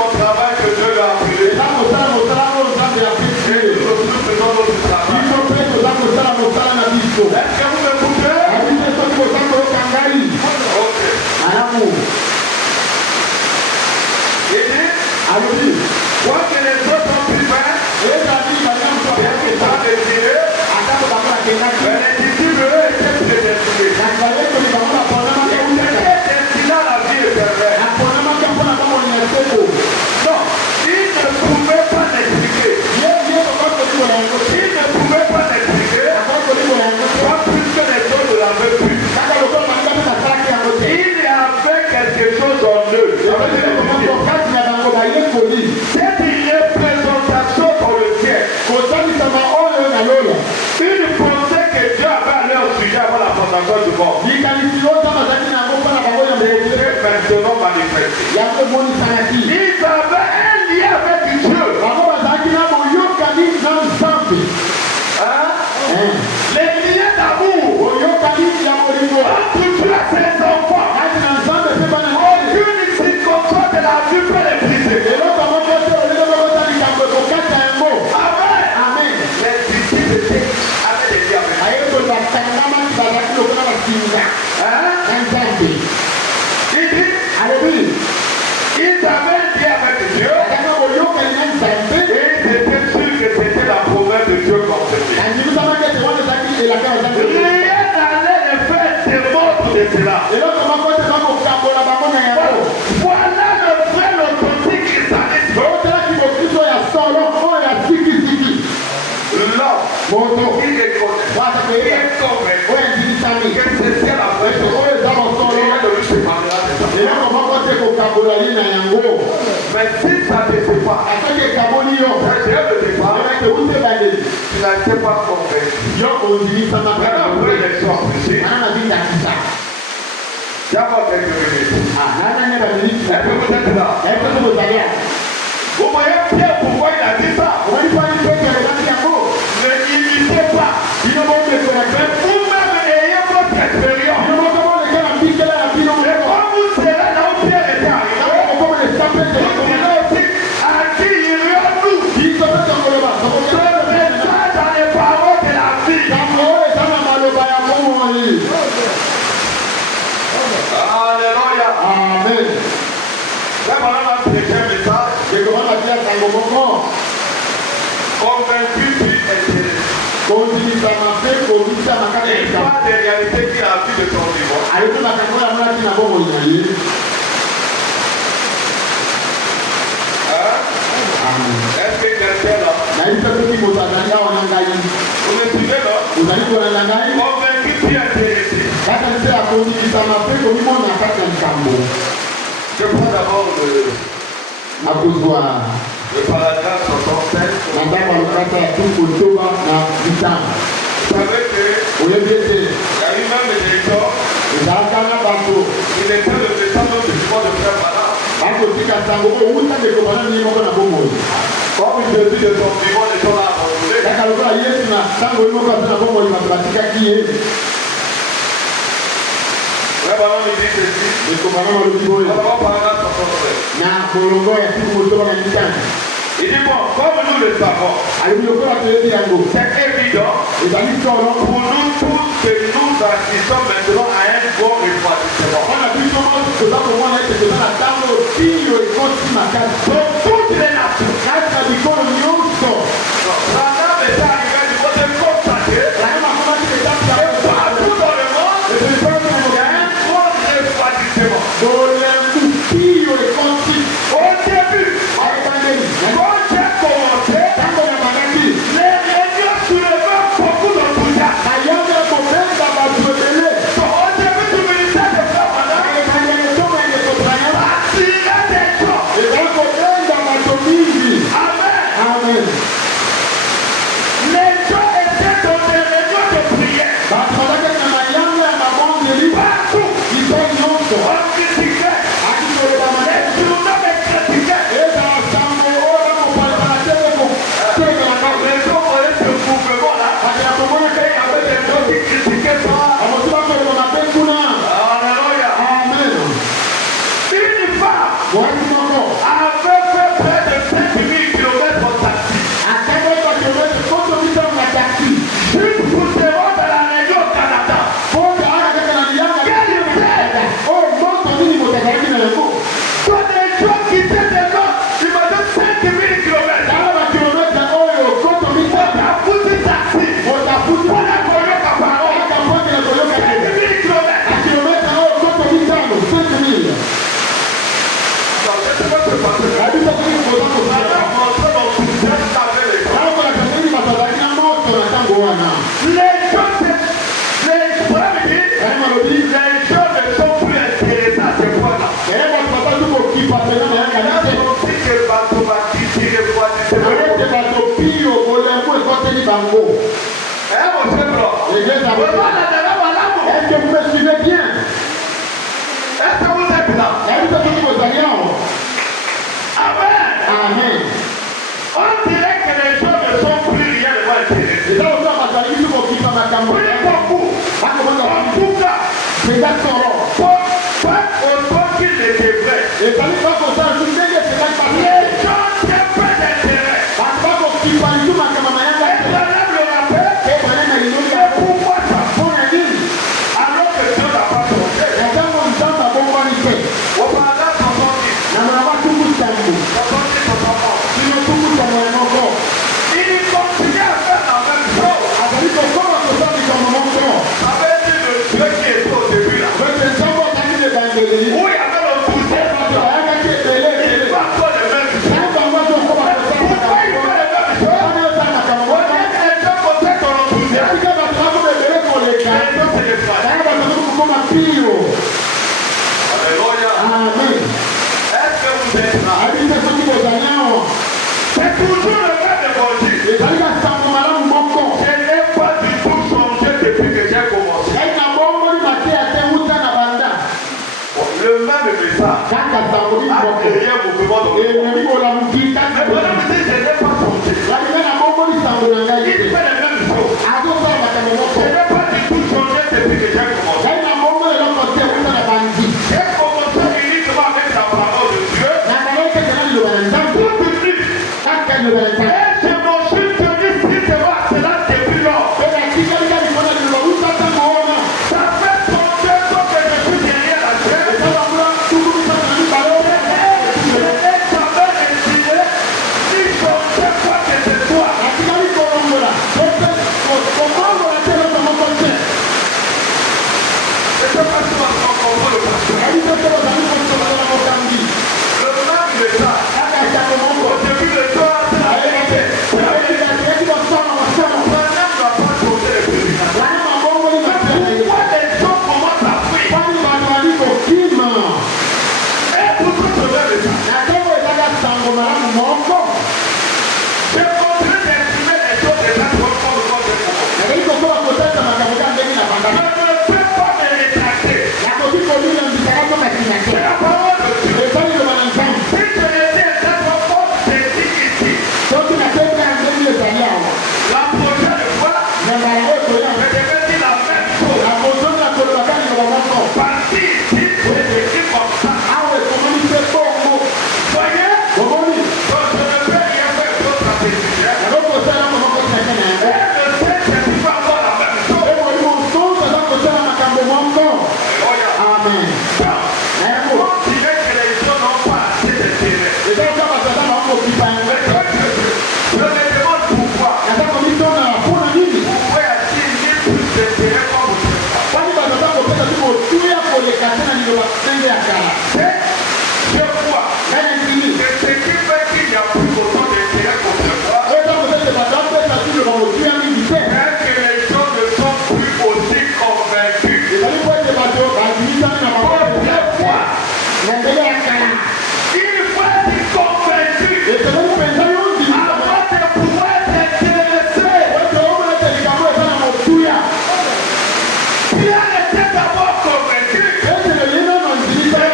son travail que Dieu lui a appelé. Et nous faisons notre travail. Est-ce que vous m'écoutez? Ok. Il dit, quoi que les autres ont pu faire, bien qu'ils soient désirés, mais les disciples, eux, étaient prédestinés. Ils étaient destinés à la vie éternelle. Non, ils ne pouvaient pas l'expliquer. Ils ne pouvaient pas l'expliquer. Pas plus que les autres l'avaient pu. Il y avait quelque chose en eux. Cette représentation dans le ciel. Une pensée que Dieu avait à leur sujet avant la fondation du monde. C'est maintenant manifesté. Ils avaient un lien avec Dieu. Les liens d'amour entre Dieu et ses enfants. Aucune circonstance de la vie peut les briser. Amen. Les disciples avaient des liens avec Dieu. Il dit, ils avaient un lien avec Dieu. Et ils étaient sûrs que c'était la promesse de Dieu confirmée. Rien n'allait les faire démordre de cela. Voilà le vrai, l'authentique christianisme. L'homme qui reconnaît, qui est convaincu que c'est ce la vraie chose. Rien ne lui séparera de ça. Mais si ça ne se passe, c'est dès le départ, tu n'as pas convaincu. Maintenant, après les soirs ici, d'abord quelques minutes. Est-ce que vous êtes là? Vous voyez bien pourquoi il a dit ça? Ne imitez pas. Mais vous-même ayez votre expérience. Et comme vous serez là où Pierre était arrivé, vous direz aussi à qui irions-nous? Ce message dans les paroles de la vie. Alléluia. Amen. Là, voilà ma prochaine message. Convaincu puis intéressé. Il parle des réalités qu'il a vues de son niveau. Est-ce que quelqu'un là? Vous me suivez là? Convaincu puis intéressé. Je prends d'abord le paragraphe 67. Vous savez que il y a eu même des électeurs. Il était le descendant du sport de frère Bala. Comme il se dit de son vivant, les gens l'ont abandonné. Frère Bala me dit ceci. D'abord paragraphe 67. Il dit bon, comme nous le savons, c'est évident pour nous tous que nous assistons maintenant à un bon refroidissement. Pour toutes les nations. Madame est arrivée du côté constaté. Et partout dans le monde, il y a un bon refroidissement. Au début, quand j'ai commencé, les réunions soulevaient beaucoup d'enthousiasme. Au début du ministère de Frère Madame, attirer des gens. l'église a voté. Est-ce que vous me suivez bien? Est-ce que vous êtes là? Est-ce que vous êtes là? Amen. Amen. On dirait que les gens ne sont plus rien devant l'intérêt. Et ça, on va parler du mot qui va m'attendre. Oui, beaucoup. En tout cas, c'est d'accord. Pas autant qu'il était vrai. Et ça n'est pas comme ça, je vous dis que c'est pas passé. Les gens n'ont pas d'intérêt. Parce que comme tu parles tout, ma camarade, Et ça lève le rappel. et voilà, mais il Et pourquoi ça? faut la dire. Alors que Dieu n'a pas changé. Et quand on entend ta bonne qualité, Au pendant son temps, on n'a pas tout le temps. Sinon, tout le temps, encore. il continue à faire la même chose. Avec le corps, on peut faire du moment. Avec le Dieu qui est au début là. Avec le sang, on a dit de l'évangile. Où il y avait le poussé. Il va encore le même chose. Pourquoi il fait le même chose? On dit que les gens possèdent ton enthousiasme. Les gens se les font. Alléluia. Est-ce que vous êtes là? C'est toujours le même évangile. Je n'ai pas du tout changé depuis que j'ai commencé. Le même message. Rien vous pouvez voir. Mais voilà, vous dites, je n'ai pas changé. Il fait la même chose. Je n'ai pas du tout changé depuis que j'ai commencé. J'ai commencé uniquement avec la parole de Dieu. Tout de suite. Et je m'en suis tenu strictement à cela depuis lors. Ça fait 32 ans que je suis derrière la chaîne. Je n'ai jamais essayé ni changer quoi que ce soit. Je ne sais pas si on comprend le pasteur. Le même message. Au début de toi, c'est la vérité. Ça ne va pas changer les prédications. Pourquoi les gens commencent à fuir? Et pourquoi je vais le dire? J'ai continué d'estimer les choses de la façon dont je comprends. Je ne peux pas me rétracter. C'est la parole de Dieu. Si je l'étais d'être fort, c'est ici. La prochaine fois, je devais dire la même chose. Parti ici, c'est écrit comme ça. Voyez? Donc je ne peux rien faire d'autre à ces sujets. Et le Saint-Esprit va avoir la même chose. Alléluia. Amen. Donc, on dirait que les gens n'ont pas assez d'intérêt. Mais quand je me demande pourquoi. Pourquoi a-t-il mis plus d'intérêt comme vous faites ça? Je crois que ce qui fait qu'il n'y a plus autant d'intérêt pour moi, c'est que les gens ne sont plus aussi convaincus. Pourquoi? Il faut être convaincu avant de pouvoir s'intéresser. Pierre était d'abord convaincu. Il s'est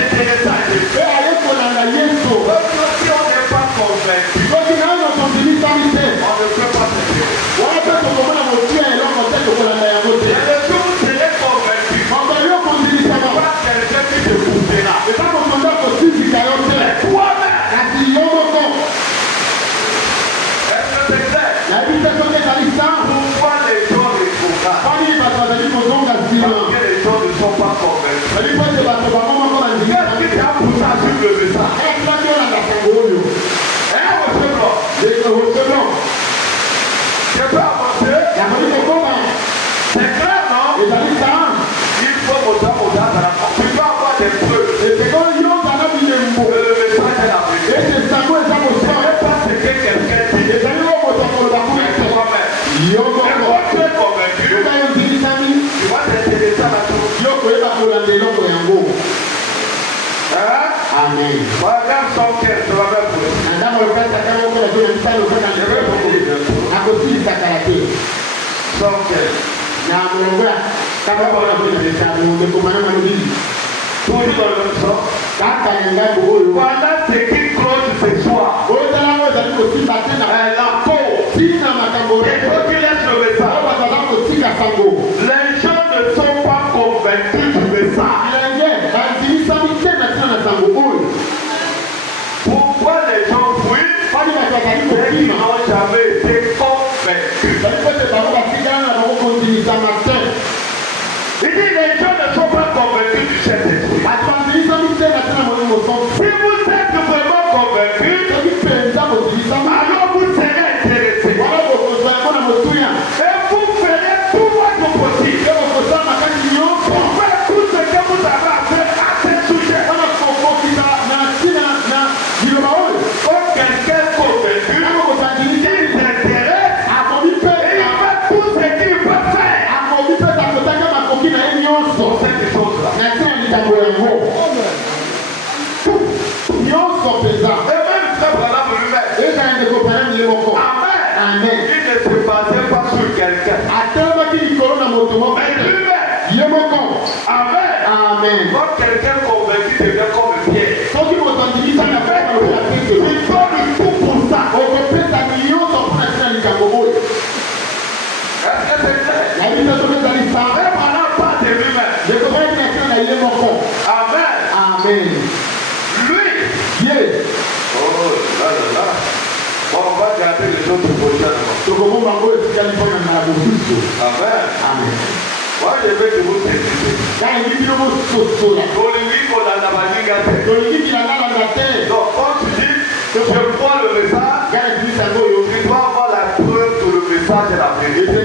intéressé à Jésus. Si on n'est pas convaincu, on ne peut pas s'intéresser. Et le jour où tu es convaincu, pas quelqu'un qui te poussera. Mais toi-même, est-ce que c'est clair? Pourquoi les gens les programent? Parce que les gens ne sont pas convaincus. Qu'est-ce qui t'a poussé à suivre le message? Je peux avancer? C'est clair, non? Il faut autant tu peux avoir des preuves. Le message est la vérité. Ce n'est pas ce que quelqu'un dit. Mais toi-même. Et quand tu es convaincu, tu vas t'intéresser à la chose. Amen. Regarde son cœur, tu vas même pour son cœur. Toujours dans le même sens. Voilà ce qui cause ce soir. La peau. Et ceux qui laissent le message. Les gens ne sont pas convaincus du message. Pourquoi les gens fuient? Ils n'ont jamais été convaincus. Il dit les gens ne sont pas convaincus du Saint-Esprit. Si vous êtes vraiment convaincus, alors vous serez intéressés. Et vous ferez tout votre possible pour faire tout ce que vous avez à faire à ce sujet. Quand quelqu'un est convaincu, il s'intéresse et il fait tout ce qu'il peut faire pour cette chose-là. Et même très Branham lui-même. Amen. Il ne se basait pas sur quelqu'un. Mais lui-même. Amen. Quand quelqu'un convaincu devient comme Pierre. Il donne tout pour ça. Est-ce que c'est clair? Mais Branham parle de lui-même. Amen. Lui. Oh là là là. Bon, on va garder les autres prochainement. Amen. Moi, je vais te vous préciser. Donc, quand tu dis que je crois le message, tu dois avoir la preuve que le message est la vérité.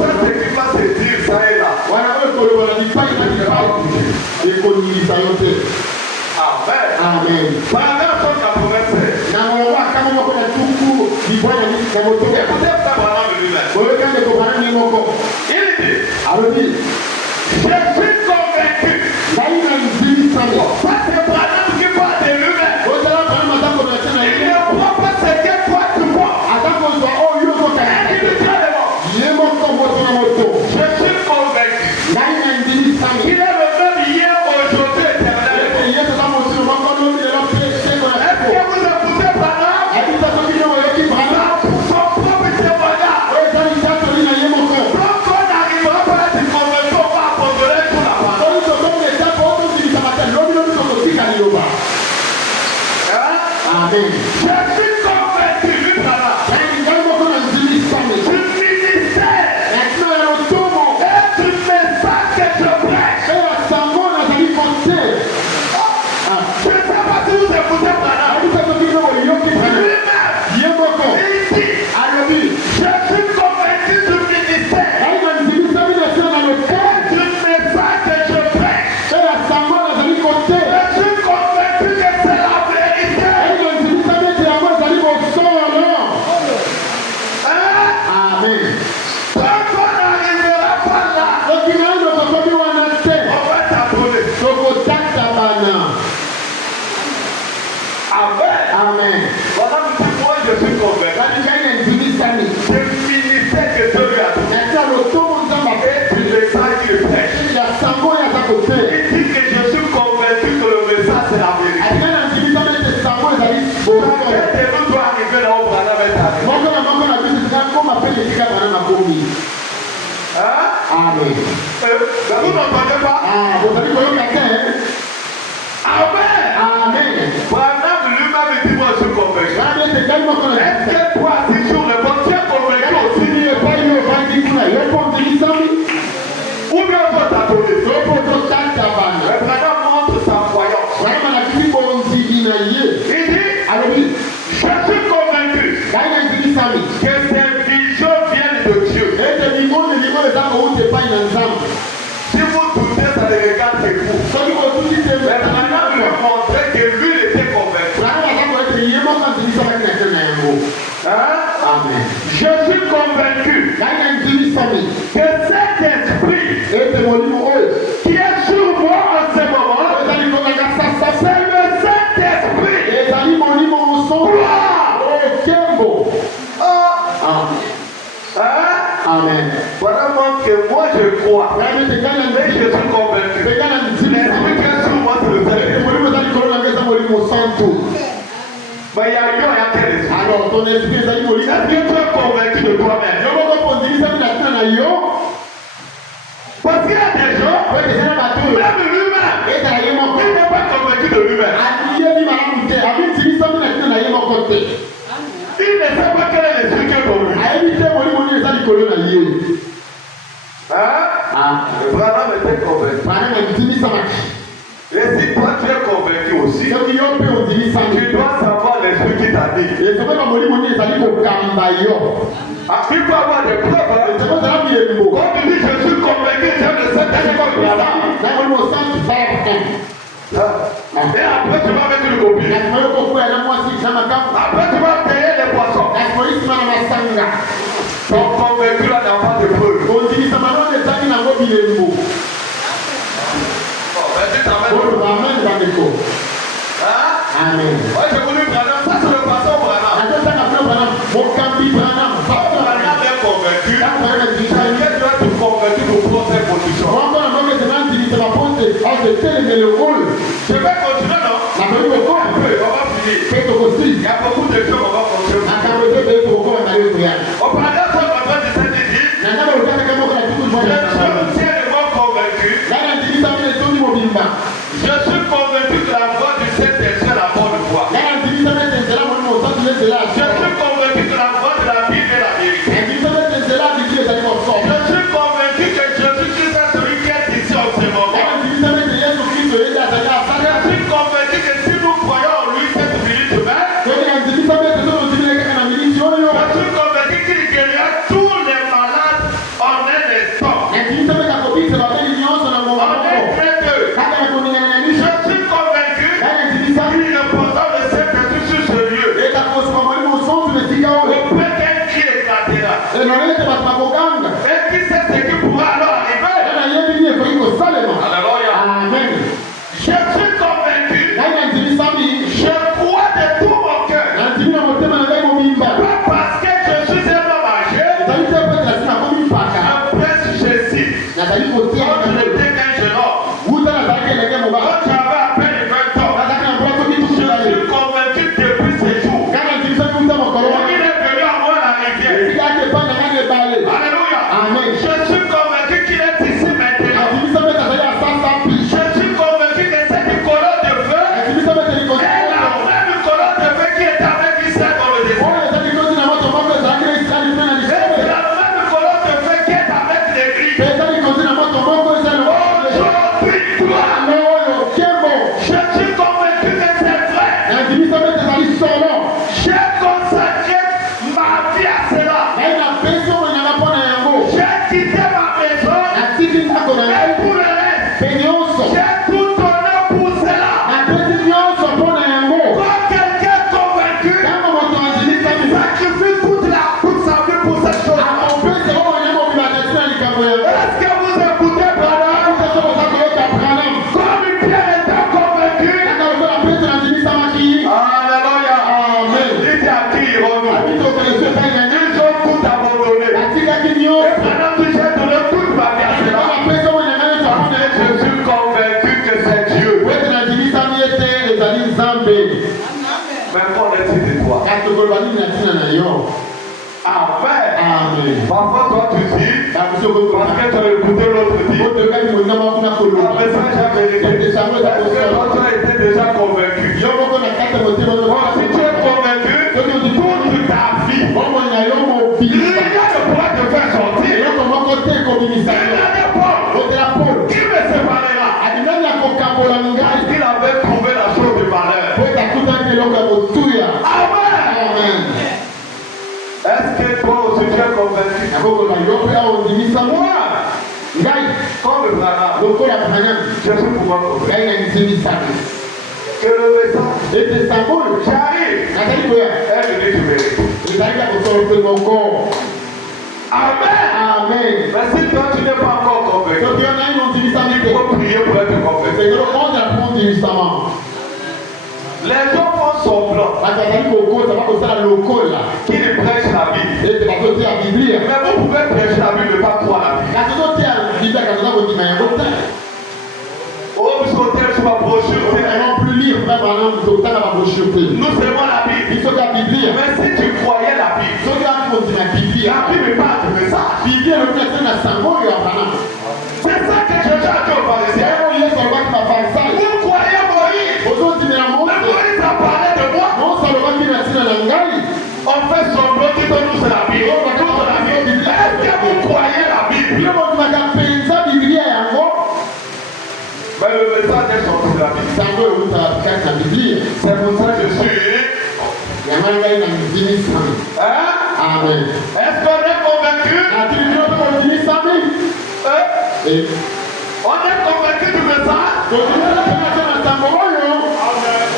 Ça, c'est qui va se dire ça et là. Amen. Paragraphe 196. Écoutez ça, Branham lui-même. Il dit, je suis convaincu. Pas c'est Branham qui parle de lui-même. Il ne croit pas ce que toi tu vois. Individuellement. Je suis convaincu. Il est le même hier, aujourd'hui, éternel. Est-ce que vous écoutez Branham? Son propre témoignage. Donc on n'arrivera pas à être convaincu, on va abandonner tout la parole. Amen. Je suis convaincu, lui Branham. Du ministère et du message que je prêche. Je ne sais pas si vous écoutez Branham. Lui-même, il dit, je suis convaincu du ministère et du message que je prêche. Je suis convaincu que c'est la vérité. Quand on n'arrivera pas là, on va t'abonner. Amen. Voilà, moi je suis convaincu. Du ministère que Dieu lui a donné. Et du message qu'il prêche. Il dit que je suis convaincu que le message c'est la vérité. Quelqu'un de nous doit arriver là où Branham est arrivé. Amen. Vous n'entendez pas? Amen. Branham lui-même dit moi je suis convaincu. Est-ce que toi si sur le bon tu es convaincu aussi? Ou bien on va t'abonner? Branham montre sa croyance. Il dit je suis convaincu que ces visions viennent de Dieu. Si vous doutez, ça les regarde que vous. Mais Branham lui montrait que lui était convaincu. Je suis convaincu que cet esprit qui est sur moi en ce moment, c'est le Saint-Esprit. je crois. Et je suis convaincu. L'esprit qui est sur moi, c'est le Saint-Esprit. Mais il y a rien à quel esprit. Alors, ton esprit est allé mourir. Est-ce que tu es convaincu de toi-même? Parce qu'il y a des gens, même lui-même, il n'est pas convaincu de lui-même. Il ne sait pas quel est l'esprit qui est pour lui. Hein? Branham était convaincu. Et si toi tu es convaincu aussi, tu dois savoir l'esprit qui t'a dit. Il faut avoir des preuves. Quand tu dis je suis convaincu, j'ai le Saint-Esprit. Et après tu vas mettre le copie. Après tu vas payer les poissons. Ton convaincu là n'a pas de preuve. Amen. Ouais, j'ai voulu Branham. Ça c'est le pasteur Branham. Branham est convaincu. Quelqu'un doit être convaincu pour prendre ses positions. Je vais continuer, non? On va finir. Il y a beaucoup de choses qu'on va continuer. Au paragraphe 197, il dit, je suis entièrement convaincu. Je suis convaincu que la voix du Saint-Esprit est la bonne voix. Je suis convaincu que la voix de la Bible est la vérité. Je suis convaincu que Jésus-Christ est celui qui est ici en ce moment. Je suis convaincu que si nous croyons en lui cette minute même, je suis convaincu qu'il guérira tous les malades en un instant. En un trait d'eux. Je suis convaincu qu'il reposera le Saint-Esprit sur ce lieu. Auprès qu'un cri éclatera. Et qui sait ce qui pourra alors arriver? Alléluia. Amen. Je suis convaincu. Je crois de tout mon cœur. Pas parce que je suis un homme âgé. Je prêche Jésus. Quand je n'étais qu'un jeune homme. Quand j'avais à peine 20 ans. Je suis convaincu depuis ces jours. Il est venu à moi la rivière. Alléluia. Amen. Je suis convaincu qu'il est ici maintenant. Je suis convaincu que cette colonne de feu est la même colonne de feu qui est avec Israël dans le désert. Et c'est la même colonne de feu qui est avec l'Église. Aujourd'hui, gloire. Je suis convaincu que c'est vrai. J'ai consacré ma vie à cela. J'ai quitté ma maison. Et pour le reste, j'ai tout donné pour cela. Quand quelqu'un est convaincu, il sacrifie toute sa vie pour cette chose. Est-ce que vous écoutez Branham? Comme Pierre était convaincu. Alléluia. Dites à qui irons-nous? Ils ont tout abandonné. Et Branham dit j'ai donné toute ma vie à cela. Je suis convaincu que c'est Dieu. Mais qu'en est-il de toi? Amen. Parfois toi tu dis, parce que tu as écouté l'autre dire, un message à vérité. Est-ce que toi tu as été déjà convaincu? Si tu es convaincu, toute ta vie, rien ne pourra te faire sortir. Paul, qui me séparera? Parce qu'il avait trouvé la chose du malheur. Amen. Est-ce que toi aussi tu es convaincu? Moi, comme Branham, je suis pour moi convaincu. Que le message, j'arrive. Elle me dit tu mérites. Amen. Mais si toi tu n'es pas encore convaincu, il faut prier pour être convaincu. Les gens font semblant qu'ils prêchent la Bible. Mais vous pouvez prêcher la Bible et ne pas croire la Bible. Bible akaza kondima yango te. Oh, puisqu'on telle soit brochure. Non plus lire, pas vraiment totala ba brochure te. Nous servons la Bible. Biso ka Bible. Mais si tu croyais la Bible, Soki akondima Bible. la Bible parle de message. Bible elobi na sango oyo apana. C'est ça que Jésus a dit aux pharisiens. Oyo Yesu alobaki bafarisayo. Vous croyez Moïse. Ozondimela Moïse. Mais Moïse a parlé de moi. Moïse alobaki na ntina na ngai. On fait semblant que nous c'est la Bible. Est-ce que vous croyez la Bible? Bilobondimaka mpenza Biblia yango. Mais le message est sorti de la Bible. Sango euta kati na Biblia. C'est pour ça que je suis. Yango ngai na ndimisami. Hein? Amen. Est-ce qu'on est convaincu? Atili bino mpe kondimisami. On est convaincu du message? Tozimela mpenza te na sango oyo. Amen.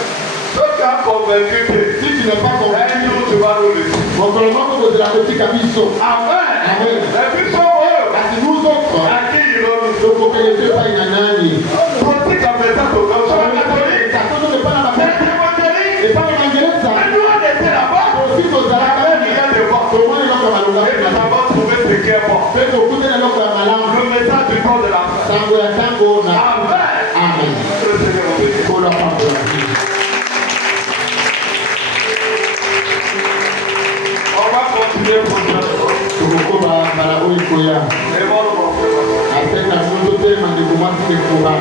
Ceux qui sont convaincus que Si tu n'es pas un convaincu, jour tu vas nous le dire. mokolo moko kozela kotika biso. Amen. Amen. Et puis son eux, Kasi nous autres, à qui ils ont tokokende te epai na nani? pratique un message au grand sur la catholique. Katoto epai na C'est bakati évangélique. epai na bangeleza. Et nous on était là-bas. Osi tozalaka Il y a des voix. tomoni eloko ya Et malonga nous avons trouvé ce qui est bon. mpe tokutana eloko ya malamu. Le message du temps de la fin. Sango ya ntango na Amen. amen. Que le Seigneur vous bénisse. Kola pambola. On va continuer prochainement. Tokokoba mbala oyo koya. Et bon, on va faire Apeka bino totelema ndeko mwasi mpe koba.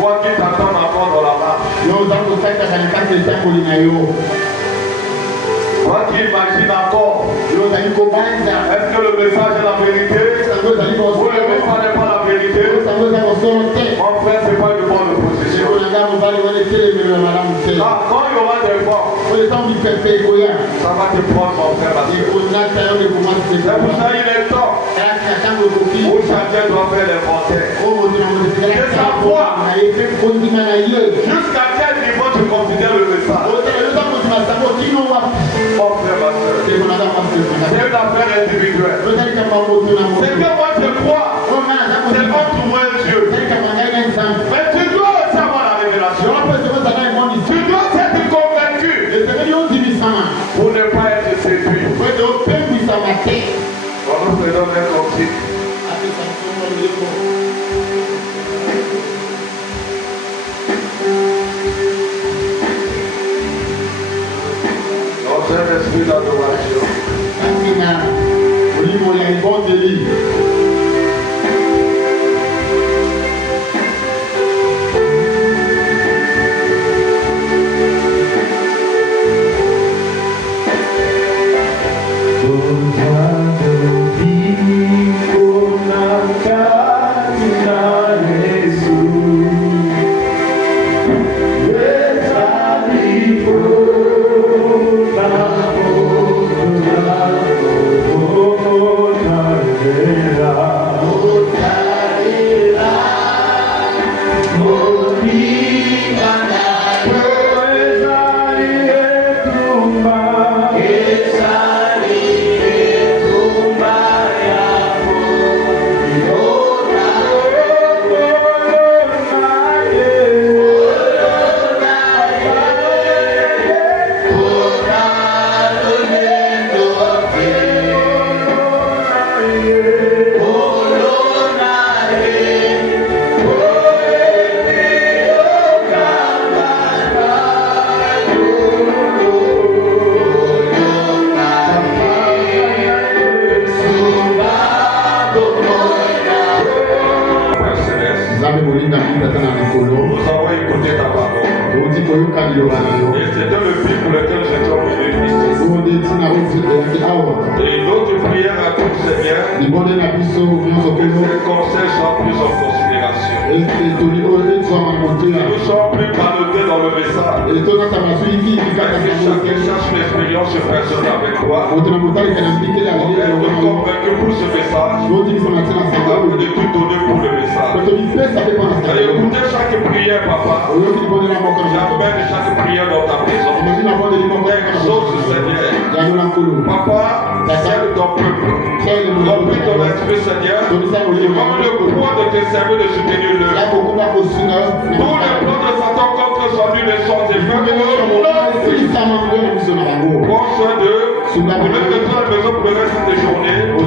toi qui t'attends encore dans la marche. Yo oza kotakaka na kati ya etamboli na yo. Toi qui imagines encore. Yo ozali kobanza. Est-ce que le message est la vérité? Sango ezali Ou le kosolo. message n'est pas la vérité? Sango eza kosolo te. Mon frère, c'est pas une bonne position. Seko na nga mobali wana etelemelo ya malamu te. Ah, quand il y aura des fois, Oyo ntango mipepe ekoya. ça va te prendre mon frère parce que ekonata yo ndeko mwasi mpe c'est pour koba. ça il est temps Kati na ntango ekoki. où chacun doit faire l'inventaire. Oyo moto na moto etekelaka na ye mpe kondima na ye. Jusqu'à quel niveau tu considères le message? Otala yo ntango kondima sango kino wapi? Mon frère, ma soeur, Seko na nga mwasi mpe koba. c'est une affaire individuelle. Ozali kama moto na moto. C'est que moi je crois, Oyo nga naza c'est kondima. entre moi et Dieu. Ozali kama ngai na nzambe. Mais tu dois aussi avoir la révélation. Yo mpe seko ozala emonisi. Tu dois être convaincu Esengeli ondimisama. pour ne pas être séduit. Po ete opengwisama te. On nous donne un conseil. Apesa ntongo leloko. Dans un esprit d'adoration. Kasi na molimo ya ebondeli. Nzambe molinga mitata na mikolo. Nous avons écouté ta parole. Touti koyoka liloba na yo. Et c'était le but pour lequel nous étions venus ici. Bonde ntina oyaki awa. Et notre prière à tous, Seigneur, Libonde na biso nyonso que kono. ces conseils soient pris en considération. Etoli oyo ezwama na moteya. Nous sommes plus ballottés dans le message. Etonata maswiki mikaka Que na chacun cherche une expérience personnelle avec toi. moto na motali kana mbikeli On aleli est elongo na yo. convaincu pour ce message. Tondimisa na ntina sango Avant oyo. de tout donner pour le message. Koto mipesa mpe mpona Et sango oyo. écoutez chaque prière, papa. Oyoki libonde na moko na moko. J'amène chaque prière dans ta maison. Imagine na bonde limoko na moko. Exauce, Seigneur. Yango na nkolo. Papa, serve ton peuple. Tiens le Remplis ton esprit, Seigneur. Tondisa molimo. Comme le pouvoir de tes services de soutenir le. Ya kokuba kosunga yo. Pour le plan de Satan contre son lui, les sons et feux, que nous Esilisa mango na biso na bango. prends soin d'eux, Pour le besoin de maison pour le reste des journées. Et pour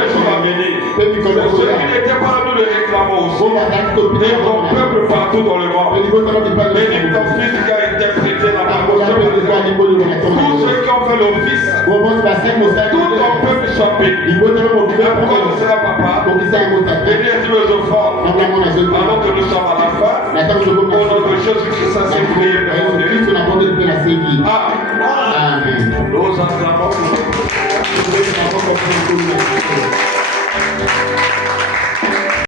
les jours à venir. Ceux qui n'étaient pas là, nous les réclamons aussi. Et ton peuple partout dans le monde. Bénis ton fils qui a interprété la parole. Tous ceux qui ont fait l'office. Tout ton peuple soit béni. Pourquoi nous sera papa? Bénis et tu nous offres. Alors que nous sommes à la fin. Au nom de Jésus-Christ, ça s'est prié. Amen. Nous acclamons.